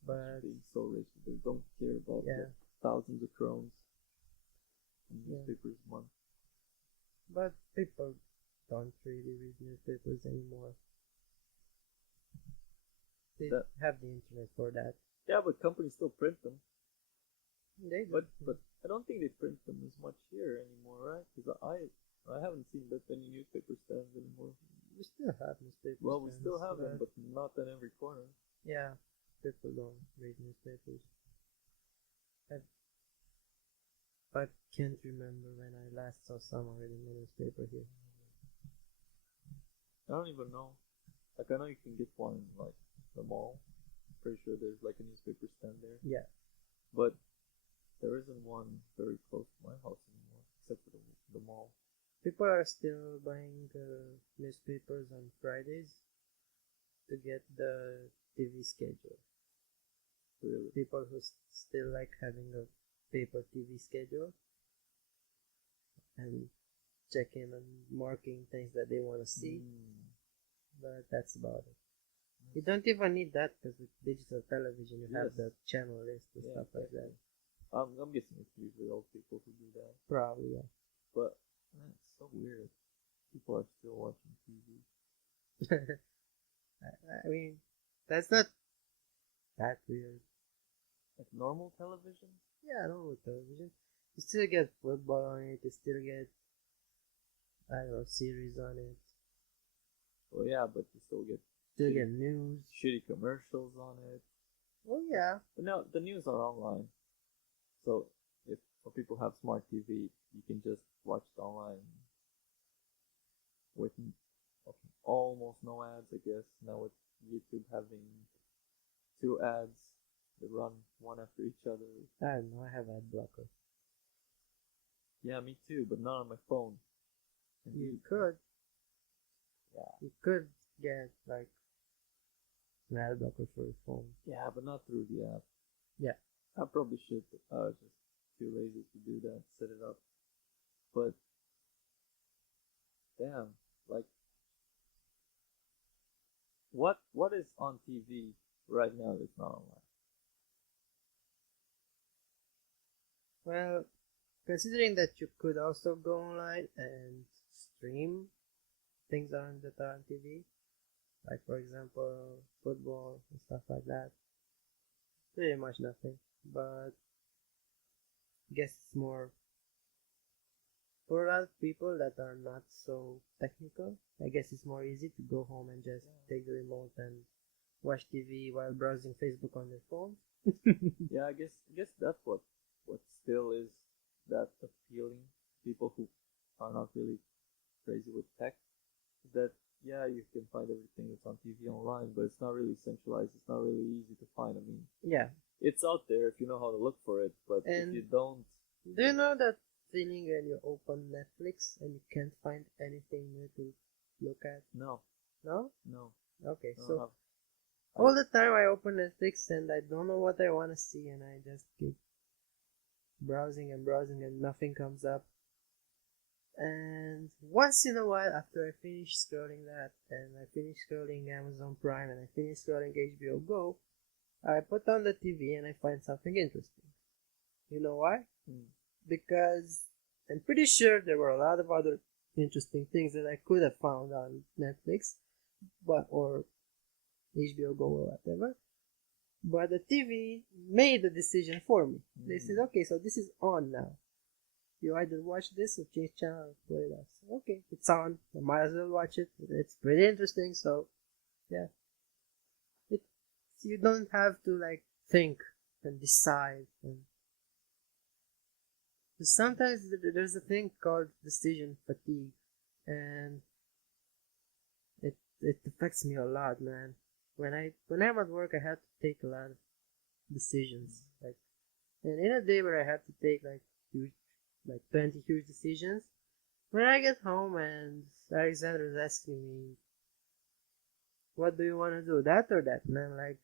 But Being so rich, they don't care about yeah, the thousands of crowns in Yeah. newspapers a month. but people don't really read newspapers anymore. They That- have the internet for that. Yeah, but companies still print them. They do. But I don't think they print them as much here anymore, right? Because I haven't seen that many newspaper stands anymore. we still have newspapers. Well, we still have them, but but not in every corner. yeah, people don't read newspapers. I can't remember when I last saw someone reading a newspaper here. I don't even know. Like I know you can get one in like the mall. Pretty sure there's like a newspaper stand there. Yeah. But there isn't one very close to my house anymore, except for the mall. People are still buying newspapers on Fridays to get the TV schedule. Really. People who still like having a paper TV schedule and checking and marking things that they want to see, but that's about it. You don't even need that because with digital television you have Yes. the channel list and Yeah, stuff like that. I'm guessing it's usually old people who do that. Probably, yeah. But man, it's so weird. People are still watching TV. I mean, that's not that weird. Like normal television? Yeah, normal television. You still get football on it. You still get, I don't know, series on it. Well, yeah, but you still get Still get news. shitty commercials on it. Oh yeah. But now the news are online. So if people have smart TV, you can just watch it online with almost no ads, I guess. Now with YouTube having 2 ads that run one after each other. I don't know. I have ad blocker. Yeah, me too, but not on my phone. And You could. Yeah. You could get like an ad blocker for your phone. Yeah, but not through the app. Yeah. I probably should, but I was just too lazy to do that, set it up. But damn, like what is on TV right now that's not online? Well, considering that you could also go online and stream things that are on TV, like for example football and stuff like that, pretty much nothing. But I guess it's more for a lot of people that are not so technical. I guess it's more easy to go home and just take the remote and watch TV while browsing Facebook on their phone. Yeah, I guess that's what still is that appealing. People who are not really crazy with tech. That yeah, you can find everything that's on TV online, but it's not really centralized. It's not really easy to find. I mean, Yeah. it's out there if you know how to look for it, but if And you don't, do you know that feeling when you open Netflix and you can't find anything new to look at? no, No? no, Okay, I don't so have- all the time I open Netflix and I don't know what I want to see and I just keep browsing and nothing comes up. And once in a while, after I finish scrolling that and I finish scrolling Amazon Prime and I finish scrolling HBO Go, I put on the TV and I find something interesting. You know why? Hmm. Because I'm pretty sure there were a lot of other interesting things that I could have found on Netflix, but or HBO Go or whatever. But the TV made the decision for me. They said, okay, so this is on now. You either watch this or change channel or put it off. So, okay, it's on. I might as well watch it. It's pretty interesting. So, yeah, it you don't have to like think and decide. And sometimes there's a thing called decision fatigue, and it affects me a lot, man. When I'm at work, I have to take a lot of decisions. Like, and in a day where I have to take like huge, like 20 huge decisions, when I get home and Alexander is asking me, "What do you want to do, that or that?" and I'm like,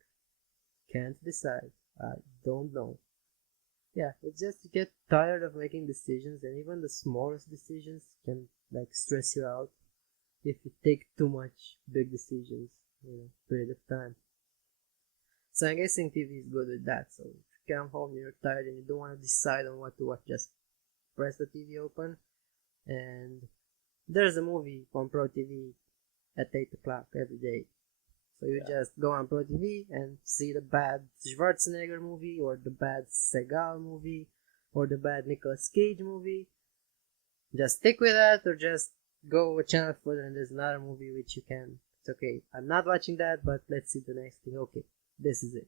"Can't decide. I don't know." Yeah, it's just you get tired of making decisions, and even the smallest decisions can like stress you out if you take too much big decisions in a period of time. So I'm guessing TV is good with that. So if you come home, you're tired and you don't want to decide on what to watch, just press the TV open, and there's a movie on Pro TV at 8 o'clock every day. So you just go on Pro TV and see the bad Schwarzenegger movie, or the bad Seagal movie, or the bad Nicolas Cage movie. Just stick with that, or just go a channel further and there's another movie which you can. It's okay. I'm not watching that, but let's see the next thing. Okay, this is it.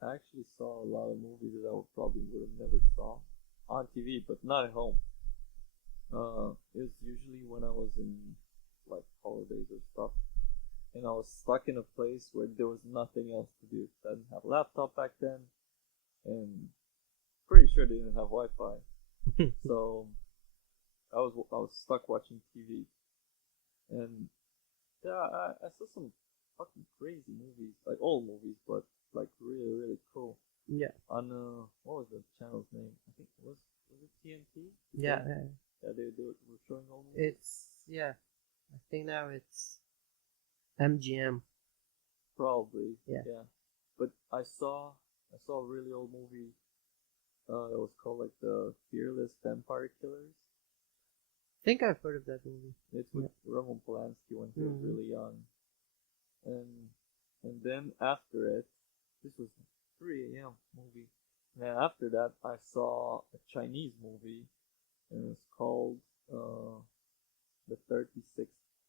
I actually saw a lot of movies that I probably would have never saw on TV, but not at home. It was usually when I was in like holidays or stuff, and I was stuck in a place where there was nothing else to do. I didn't have a laptop back then, and pretty sure they didn't have Wi-Fi. So I was stuck watching TV, and yeah, I saw some fucking crazy movies, like old movies, but like really really cool. Yeah. On what was the channel's name? I think was it TNT? Yeah. They were showing old movies. I think now it's MGM. Probably. Yeah. But I saw a really old movie. It was called like the Fearless Vampire Killers. I think I've heard of that movie. It's with Roman Polanski when he was really young, and then after it, this was 3 a.m. movie. And then after that, I saw a Chinese movie, and it's called The 36th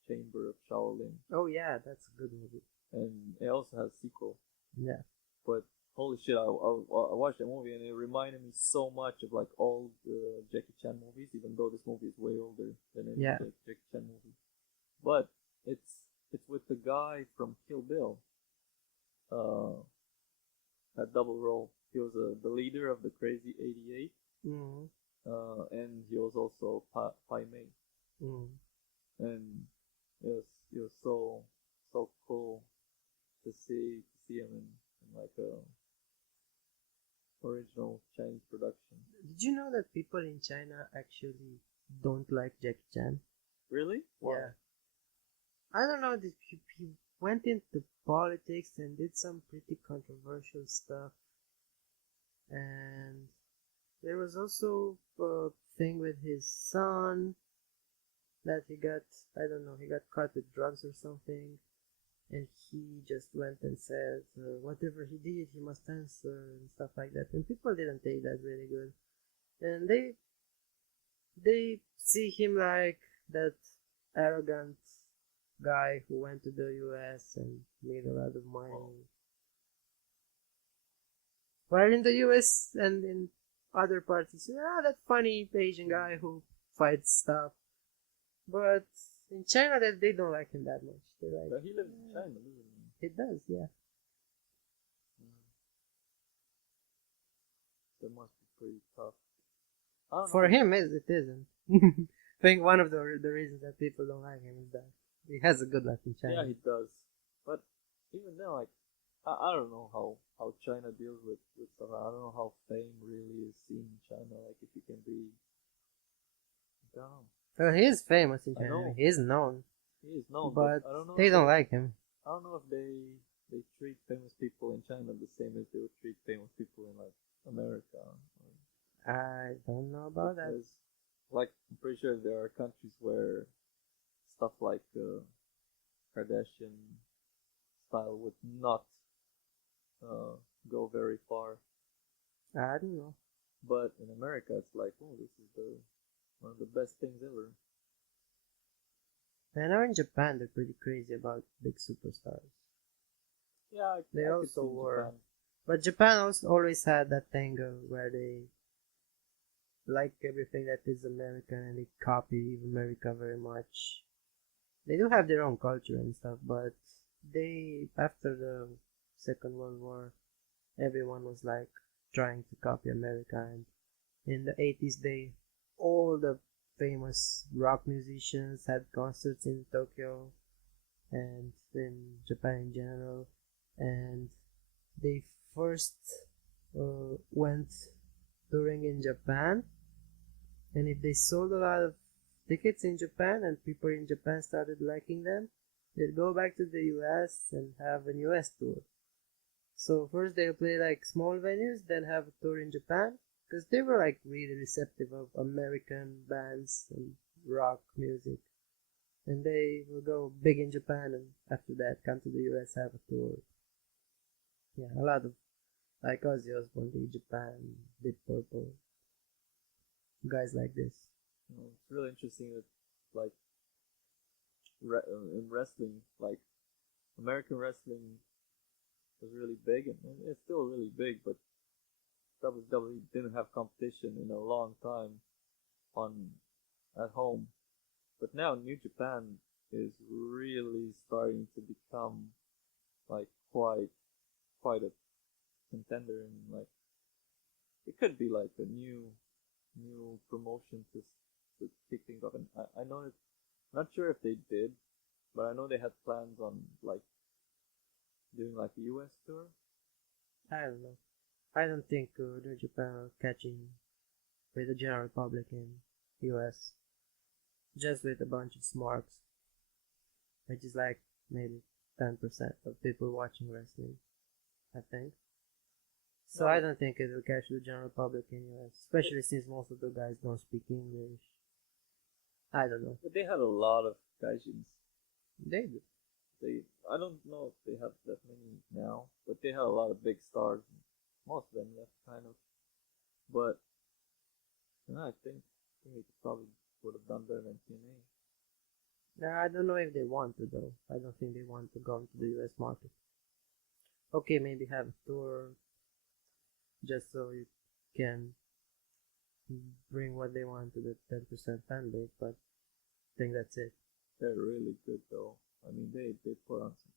Chamber of Shaolin. Oh yeah, that's a good movie. And it also has a sequel. Yeah. But holy shit, I watched that movie and it reminded me so much of like all the Jackie Chan movies, even though this movie is way older than any Jackie Chan movie. But it's with the guy from Kill Bill. That double role. He was the leader of the Crazy 88. And he was also Pai Mei. And it was so cool to see him in like a original Chinese production. Did you know that people in China actually don't like Jackie Chan? Really? Why? Yeah. I don't know. He went into politics and did some pretty controversial stuff. And there was also a thing with his son that he got caught with drugs or something. And he just went and said, whatever he did, he must answer and stuff like that. And people didn't take that really good. And they see him like that arrogant guy who went to the US and made a lot of money. While in the US and in other parts, you see, that funny Asian guy who fights stuff. But in China, they don't like him that much. They like. But he lives in China, doesn't he? He does, yeah. That must be pretty tough. For him, it isn't. I think one of the reasons that people don't like him is that he has a good life in China. Yeah, he does. But even then, like, I don't know how China deals with stuff. I don't know how fame really is seen in China. Like, if you can be. I don't know. Well, he is famous in China. He is known. He is known, but I don't know. They don't like him. I don't know if they treat famous people in China the same as they would treat famous people in like America. I don't know about that. Because, like, I'm pretty sure there are countries where stuff like Kardashian style would not uh, go very far. I don't know. But in America, it's like, oh, this is the one of the best things ever. I know in Japan they're pretty crazy about big superstars. Yeah, They I could also see were. Japan. But Japan also always had that thing where they like everything that is American and they copy America very much. They do have their own culture and stuff, but they, after the Second World War, everyone was like trying to copy America. And in the 80s, all the famous rock musicians had concerts in Tokyo and in Japan in general. And they first went touring in Japan, and if they sold a lot of tickets in Japan and people in Japan started liking them, they'd go back to the US and have an US tour. So first they'll play like small venues, then have a tour in Japan, because they were like really receptive of American bands and rock music. And they will go big in Japan and after that come to the US, have a tour. Yeah, a lot of like Ozzy Osbourne, the Japan, Deep Purple, guys like this. It's really interesting that, like, in wrestling, like, American wrestling was really big, and it's still really big, but WWE didn't have competition in a long time on at home. But now New Japan is really starting to become like quite a contender, and like it could be like a new promotion to kick things off. And I know it, not sure if they did, but I know they had plans on like doing like a US tour. I don't know. I don't think New Japan are catching with the general public in US. Just with a bunch of smarks, which is like maybe 10% of people watching wrestling, I think. So No, I don't think it will catch the general public in US, especially since most of the guys don't speak English. I don't know. but they had a lot of gaijins. They do. I don't know if they have that many now, but they had a lot of big stars. Most of them left kind of, but I think they probably would have done better than TNA. Nah, I don't know if they want to though. I don't think they want to go into the US market. Okay, maybe have a tour just so you can bring what they want to the 10% fan base, but I think that's it. They're really good though. I mean, they put on some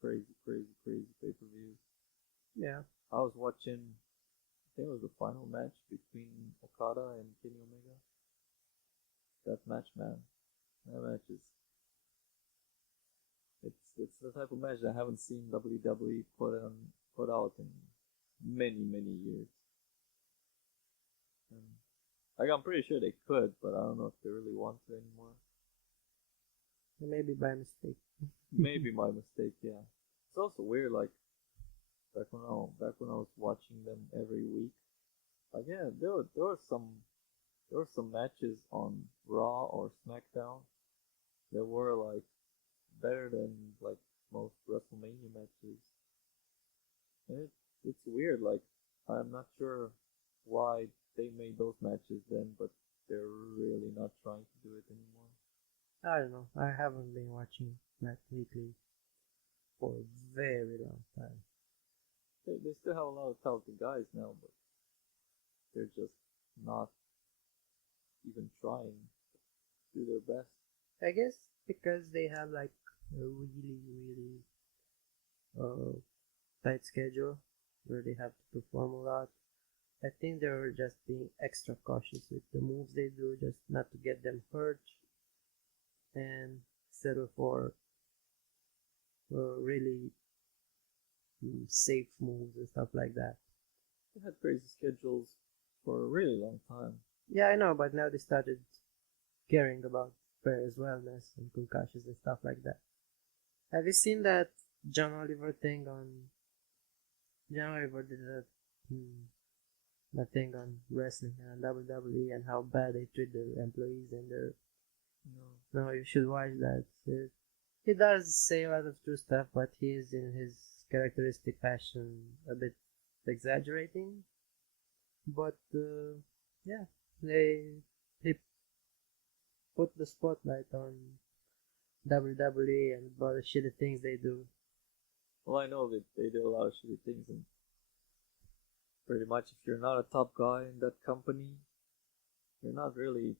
crazy pay-per-views. Yeah. I was watching. I think it was the final match between Okada and Kenny Omega. That match, man. That match is. It's the type of match I haven't seen WWE put out in many years. And like I'm pretty sure they could, but I don't know if they really want to anymore. Maybe by mistake. Maybe my mistake. Yeah. It's also weird. Like back when I was watching them every week. Like yeah, there were some matches on Raw or SmackDown that were like better than like most WrestleMania matches. And it's weird. Like I'm not sure why they made those matches then, but they're really not trying to do it anymore. I don't know. I haven't been watching Matt Weekly for a very long time. They still have a lot of talented guys now, but they're just not even trying to do their best. I guess because they have like a really uh, tight schedule where they have to perform a lot. I think they were just being extra cautious with the moves they do, just not to get them hurt, and settle for really safe moves and stuff like that. They had crazy schedules for a really long time. Yeah, I know, but now they started caring about players' wellness and concussions and stuff like that. Have you seen that John Oliver thing on? John Oliver did a thing on wrestling and WWE and how bad they treat their employees and their. No. No, you should watch that. He does say a lot of true stuff, but he is in his characteristic fashion a bit exaggerating. But yeah, he put the spotlight on WWE and all the shitty things they do. Well, I know that they do a lot of shitty things, and pretty much if you're not a top guy in that company, you're not really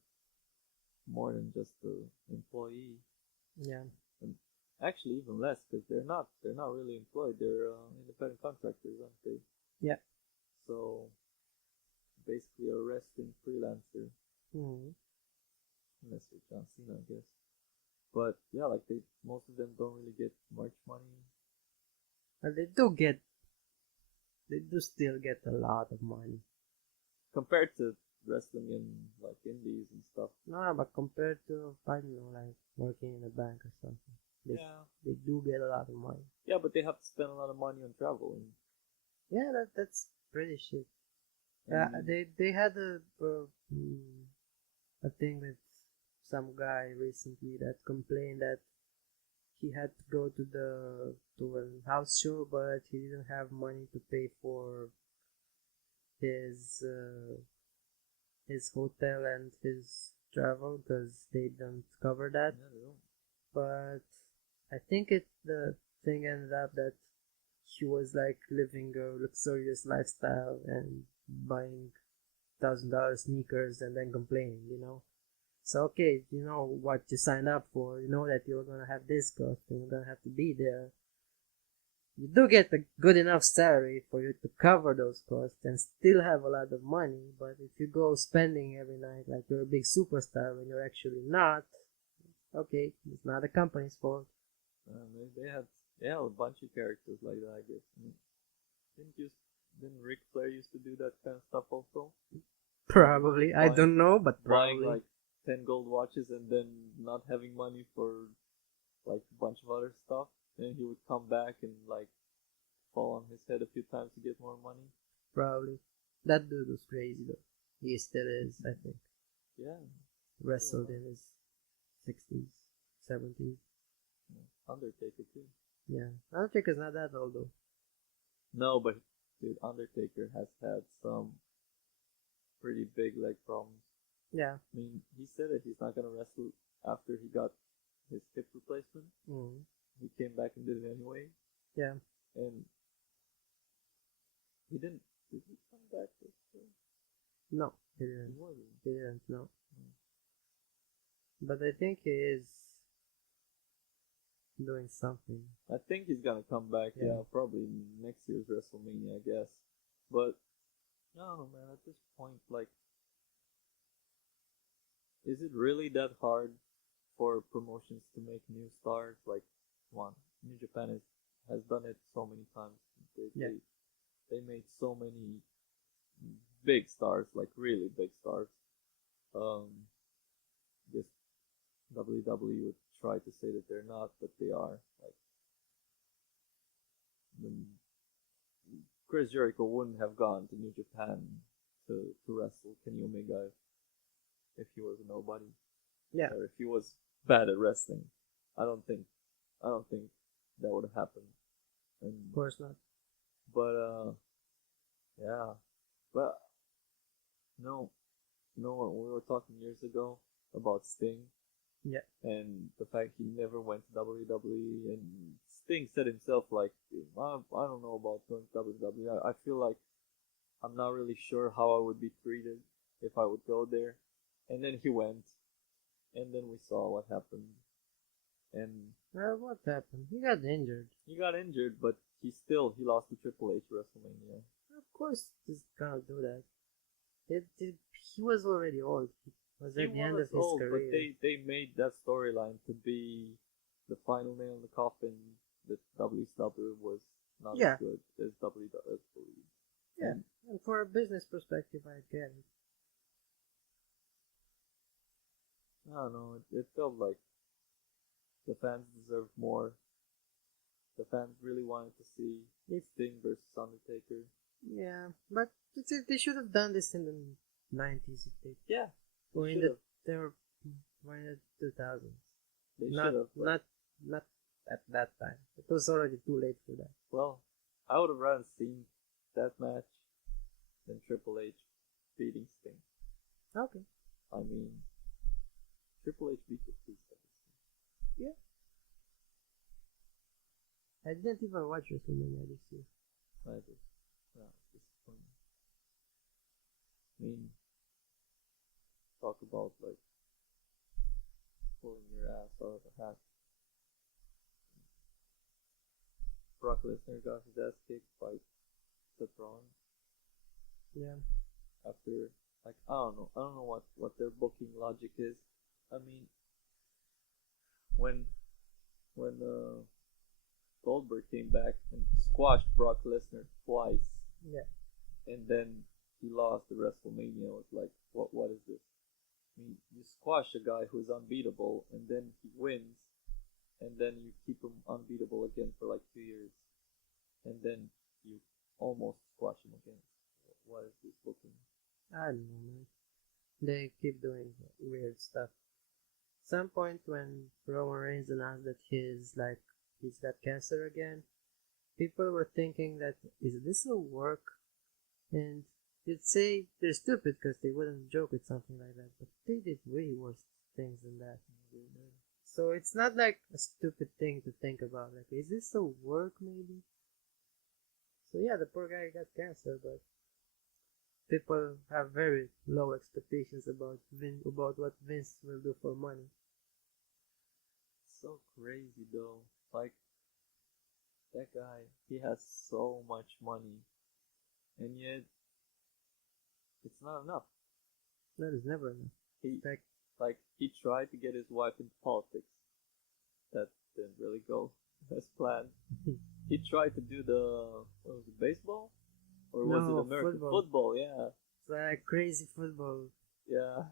more than just an employee. Yeah. And actually, even less, because they're not really employed. They're independent contractors, aren't they? Yeah. So basically, a wrestling freelancer, Mm-hmm. unless you're John Cena, I guess. But yeah, like most of them don't really get much money And they do still get a lot of money. compared to wrestling in like indies and stuff. No, but compared to, I don't know, like working in a bank or something, they do get a lot of money. Yeah, but they have to spend a lot of money on travel, and Yeah, that's pretty shit. And- They had a thing with some guy recently that complained that he had to go to a house show, but he didn't have money to pay for his hotel and his travel because they don't cover that. yeah, they don't. But I think the thing ended up that he was like living a luxurious lifestyle and buying $1,000 sneakers and then complaining, you know. So okay, you know what you signed up for. You know that you're gonna have this cost and you're gonna have to be there. You do get a good enough salary for you to cover those costs and still have a lot of money. But if you go spending every night like you're a big superstar when you're actually not, okay, it's not the company's fault. They had a bunch of characters like that, I guess. I mean, didn't Ric Flair used to do that kind of stuff also? Probably, I don't know, but Buying probably. like 10 gold watches and then not having money for like a bunch of other stuff. And he would come back and like fall on his head a few times to get more money. Probably. That dude was crazy though. He still is, I think. Yeah. Wrestled in his 60s, 70s. Undertaker too. Yeah. Undertaker's not that old though. No, but dude, Undertaker has had some pretty big leg problems. Yeah. I mean, he said that he's not gonna wrestle after he got his hip replacement. Mm. He came back and did it anyway. Yeah. And he didn't. Did he come back this year? No, he didn't. He wasn't. He didn't, no. But I think he is doing something. I think he's gonna come back. Yeah. Yeah, probably next year's WrestleMania, I guess. But I don't know, man. At this point, like, is it really that hard for promotions to make new stars? Like, one, New Japan has done it so many times. They made so many big stars, like really big stars. This WWE would try to say that they're not, but they are. Like, Chris Jericho wouldn't have gone to New Japan to wrestle Kenny Omega if he was a nobody. Yeah. Or if he was bad at wrestling. I don't think that would have happened. And, Of course not. but yeah. But no, we were talking years ago about Sting. Yeah. And the fact he never went to WWE, and Sting said himself, like, I don't know about going to WWE. I feel like I'm not really sure how I would be treated if I would go there. And then he went, and then we saw what happened. And What happened? He got injured. he got injured, but he lost to Triple H WrestleMania. Of course, he's gonna do that. He was already old. He was at the end of his old, career. but they made that storyline to be the final nail in the coffin that WCW was not Yeah. as good as WWE. Yeah, and for a business perspective, I get it. I don't know, it felt like the fans deserved more. The fans really wanted to see Sting versus Undertaker. Yeah, but they should have done this in the 90s if they Yeah, or in should the have. they were or in the 2000s. They Not should have. not at that time. It was already too late for that. Well, I would have rather seen that match than Triple H beating Sting. Okay. I mean, Triple H beat the Priest. Yeah. I didn't even watch WrestleMania this year. I just, yeah, it's disappointing. I mean, talk about like pulling your ass out of the hat. Brock Lesnar got his ass kicked by Seth Rollins Yeah. after, like, I don't know what their booking logic is. I mean, when Goldberg came back and squashed Brock Lesnar twice, Yeah. and then he lost the WrestleMania. It was like, what is this? I mean, you squash a guy who's unbeatable, and then he wins, and then you keep him unbeatable again for like 2 years, and then you almost squash him again. What is this booking? I don't know, man. They keep doing weird stuff. Some point when Roman Reigns announced that he's got cancer again, people were thinking that is this a work? And you'd say they're stupid because they wouldn't joke at something like that, but they did way worse things than that. So it's not like a stupid thing to think about. Like, is this a work maybe? So yeah, the poor guy got cancer, but people have very low expectations about what Vince will do for money. So crazy though. Like, that guy, he has so much money, and yet it's not enough. That is never enough. He Like, like he tried to get his wife into politics. That didn't really go as planned. He tried to do the, what was it, baseball, or was No, it American football. football? Yeah, it's like crazy football yeah.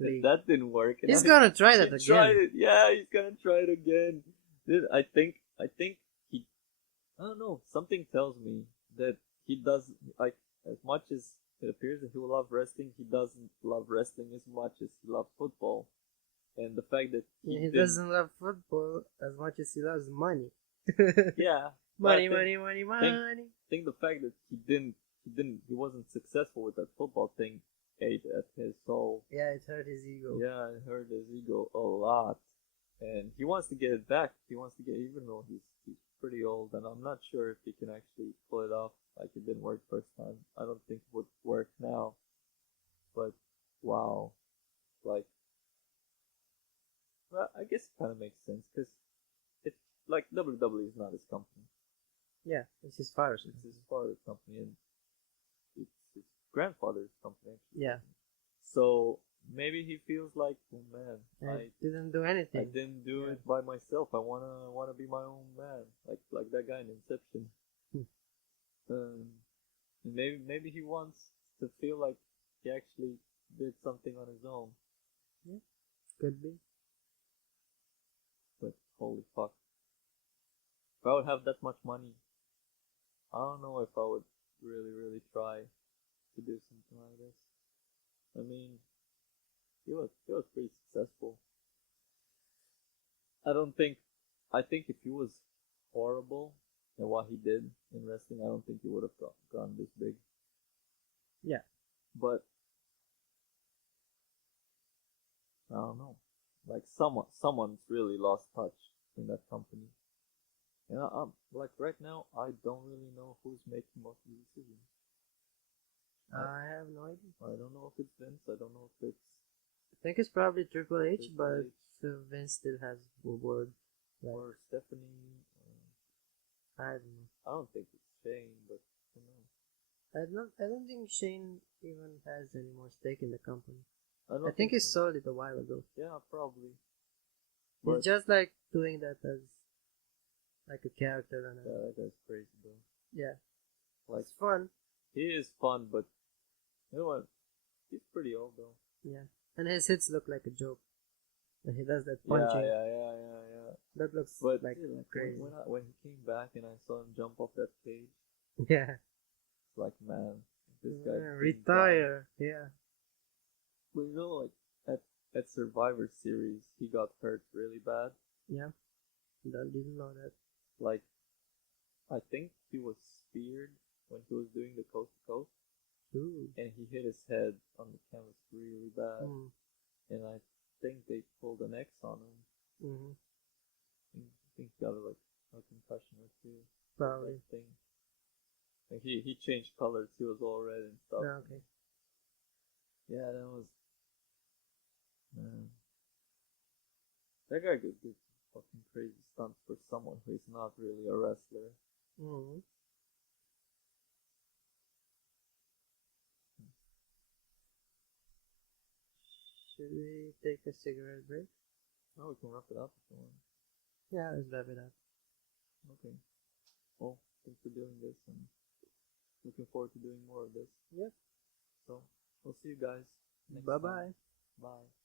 league. That didn't work. And He's I- gonna try that he again. tried it. Yeah, he's gonna try it again. Dude, I think he. I don't know. Something tells me that he does, like, as much as it appears that he will love wrestling. He doesn't love wrestling as much as he loves football, and the fact that He didn't- doesn't love football as much as he loves money. Yeah, but money, I think, money, money. think the fact that he wasn't successful with that football thing ate at his soul. Yeah, it hurt his ego. Yeah, it hurt his ego a lot, and he wants to get it back. He wants to get, even though he's pretty old, and I'm not sure if he can actually pull it off. Like, it didn't work first time. I don't think it would work now. But wow, like, well, I guess it kind of makes sense because it's like WWE is not his company. Yeah, it's his father's. It's his father's company, and it's his grandfather's company, actually. Yeah, So maybe he feels like, oh man, I didn't do anything. I didn't do Yeah. it by myself. I wanna be my own man, like that guy in Inception. Hmm. And maybe he wants to feel like he actually did something on his own. Could be. But holy fuck, if I would have that much money, I don't know if I would really try to do something like this. I mean, he was pretty successful. I think if he was horrible at what he did in wrestling, I don't think he would have gone this big. Yeah. But I don't know. Like, someone's really lost touch in that company. And I'm like, right now, I don't really know who's making most of the decisions. I have no idea. I don't know if it's Vince. I don't know if it's I think it's probably Triple H, Triple but H. Vince still has a word. Like, or Stephanie. I don't know. I don't think it's Shane, but who knows? I don't think Shane even has any more stake in the company. I don't I think he so. sold it a while ago. Yeah, probably. He's But just like doing that as like a character and yeah, that guy's crazy, bro. yeah, Like, it's fun. he is fun, but you know what? He's pretty old though. Yeah, and his hits look like a joke. And he does that Yeah, punching. yeah. That looks But like dude, like, crazy. when he came back and I saw him jump off that cage, Yeah, It's like, man, this guy Yeah, didn't die. retire. Yeah. But you know, like at Survivor Series, he got hurt really bad. Yeah. Didn't know that. Like, I think he was speared when he was doing the coast to coast, Ooh. and he hit his head on the canvas really bad. Mm. And I think they pulled an X on him. Mm-hmm. I think he got like a concussion or two. Probably. That thing. Like he changed colors. He was all red and stuff. Ah, okay. Yeah, that was. Man. That guy could do fucking crazy stunts for someone who is not really a wrestler. Mm-hmm. Should we take a cigarette break? Oh, we can wrap it up if you want. Yeah, let's wrap it up. Okay. Well, thanks for doing this, and looking forward to doing more of this. Yep. So, we'll see you guys next Bye time. bye. Bye.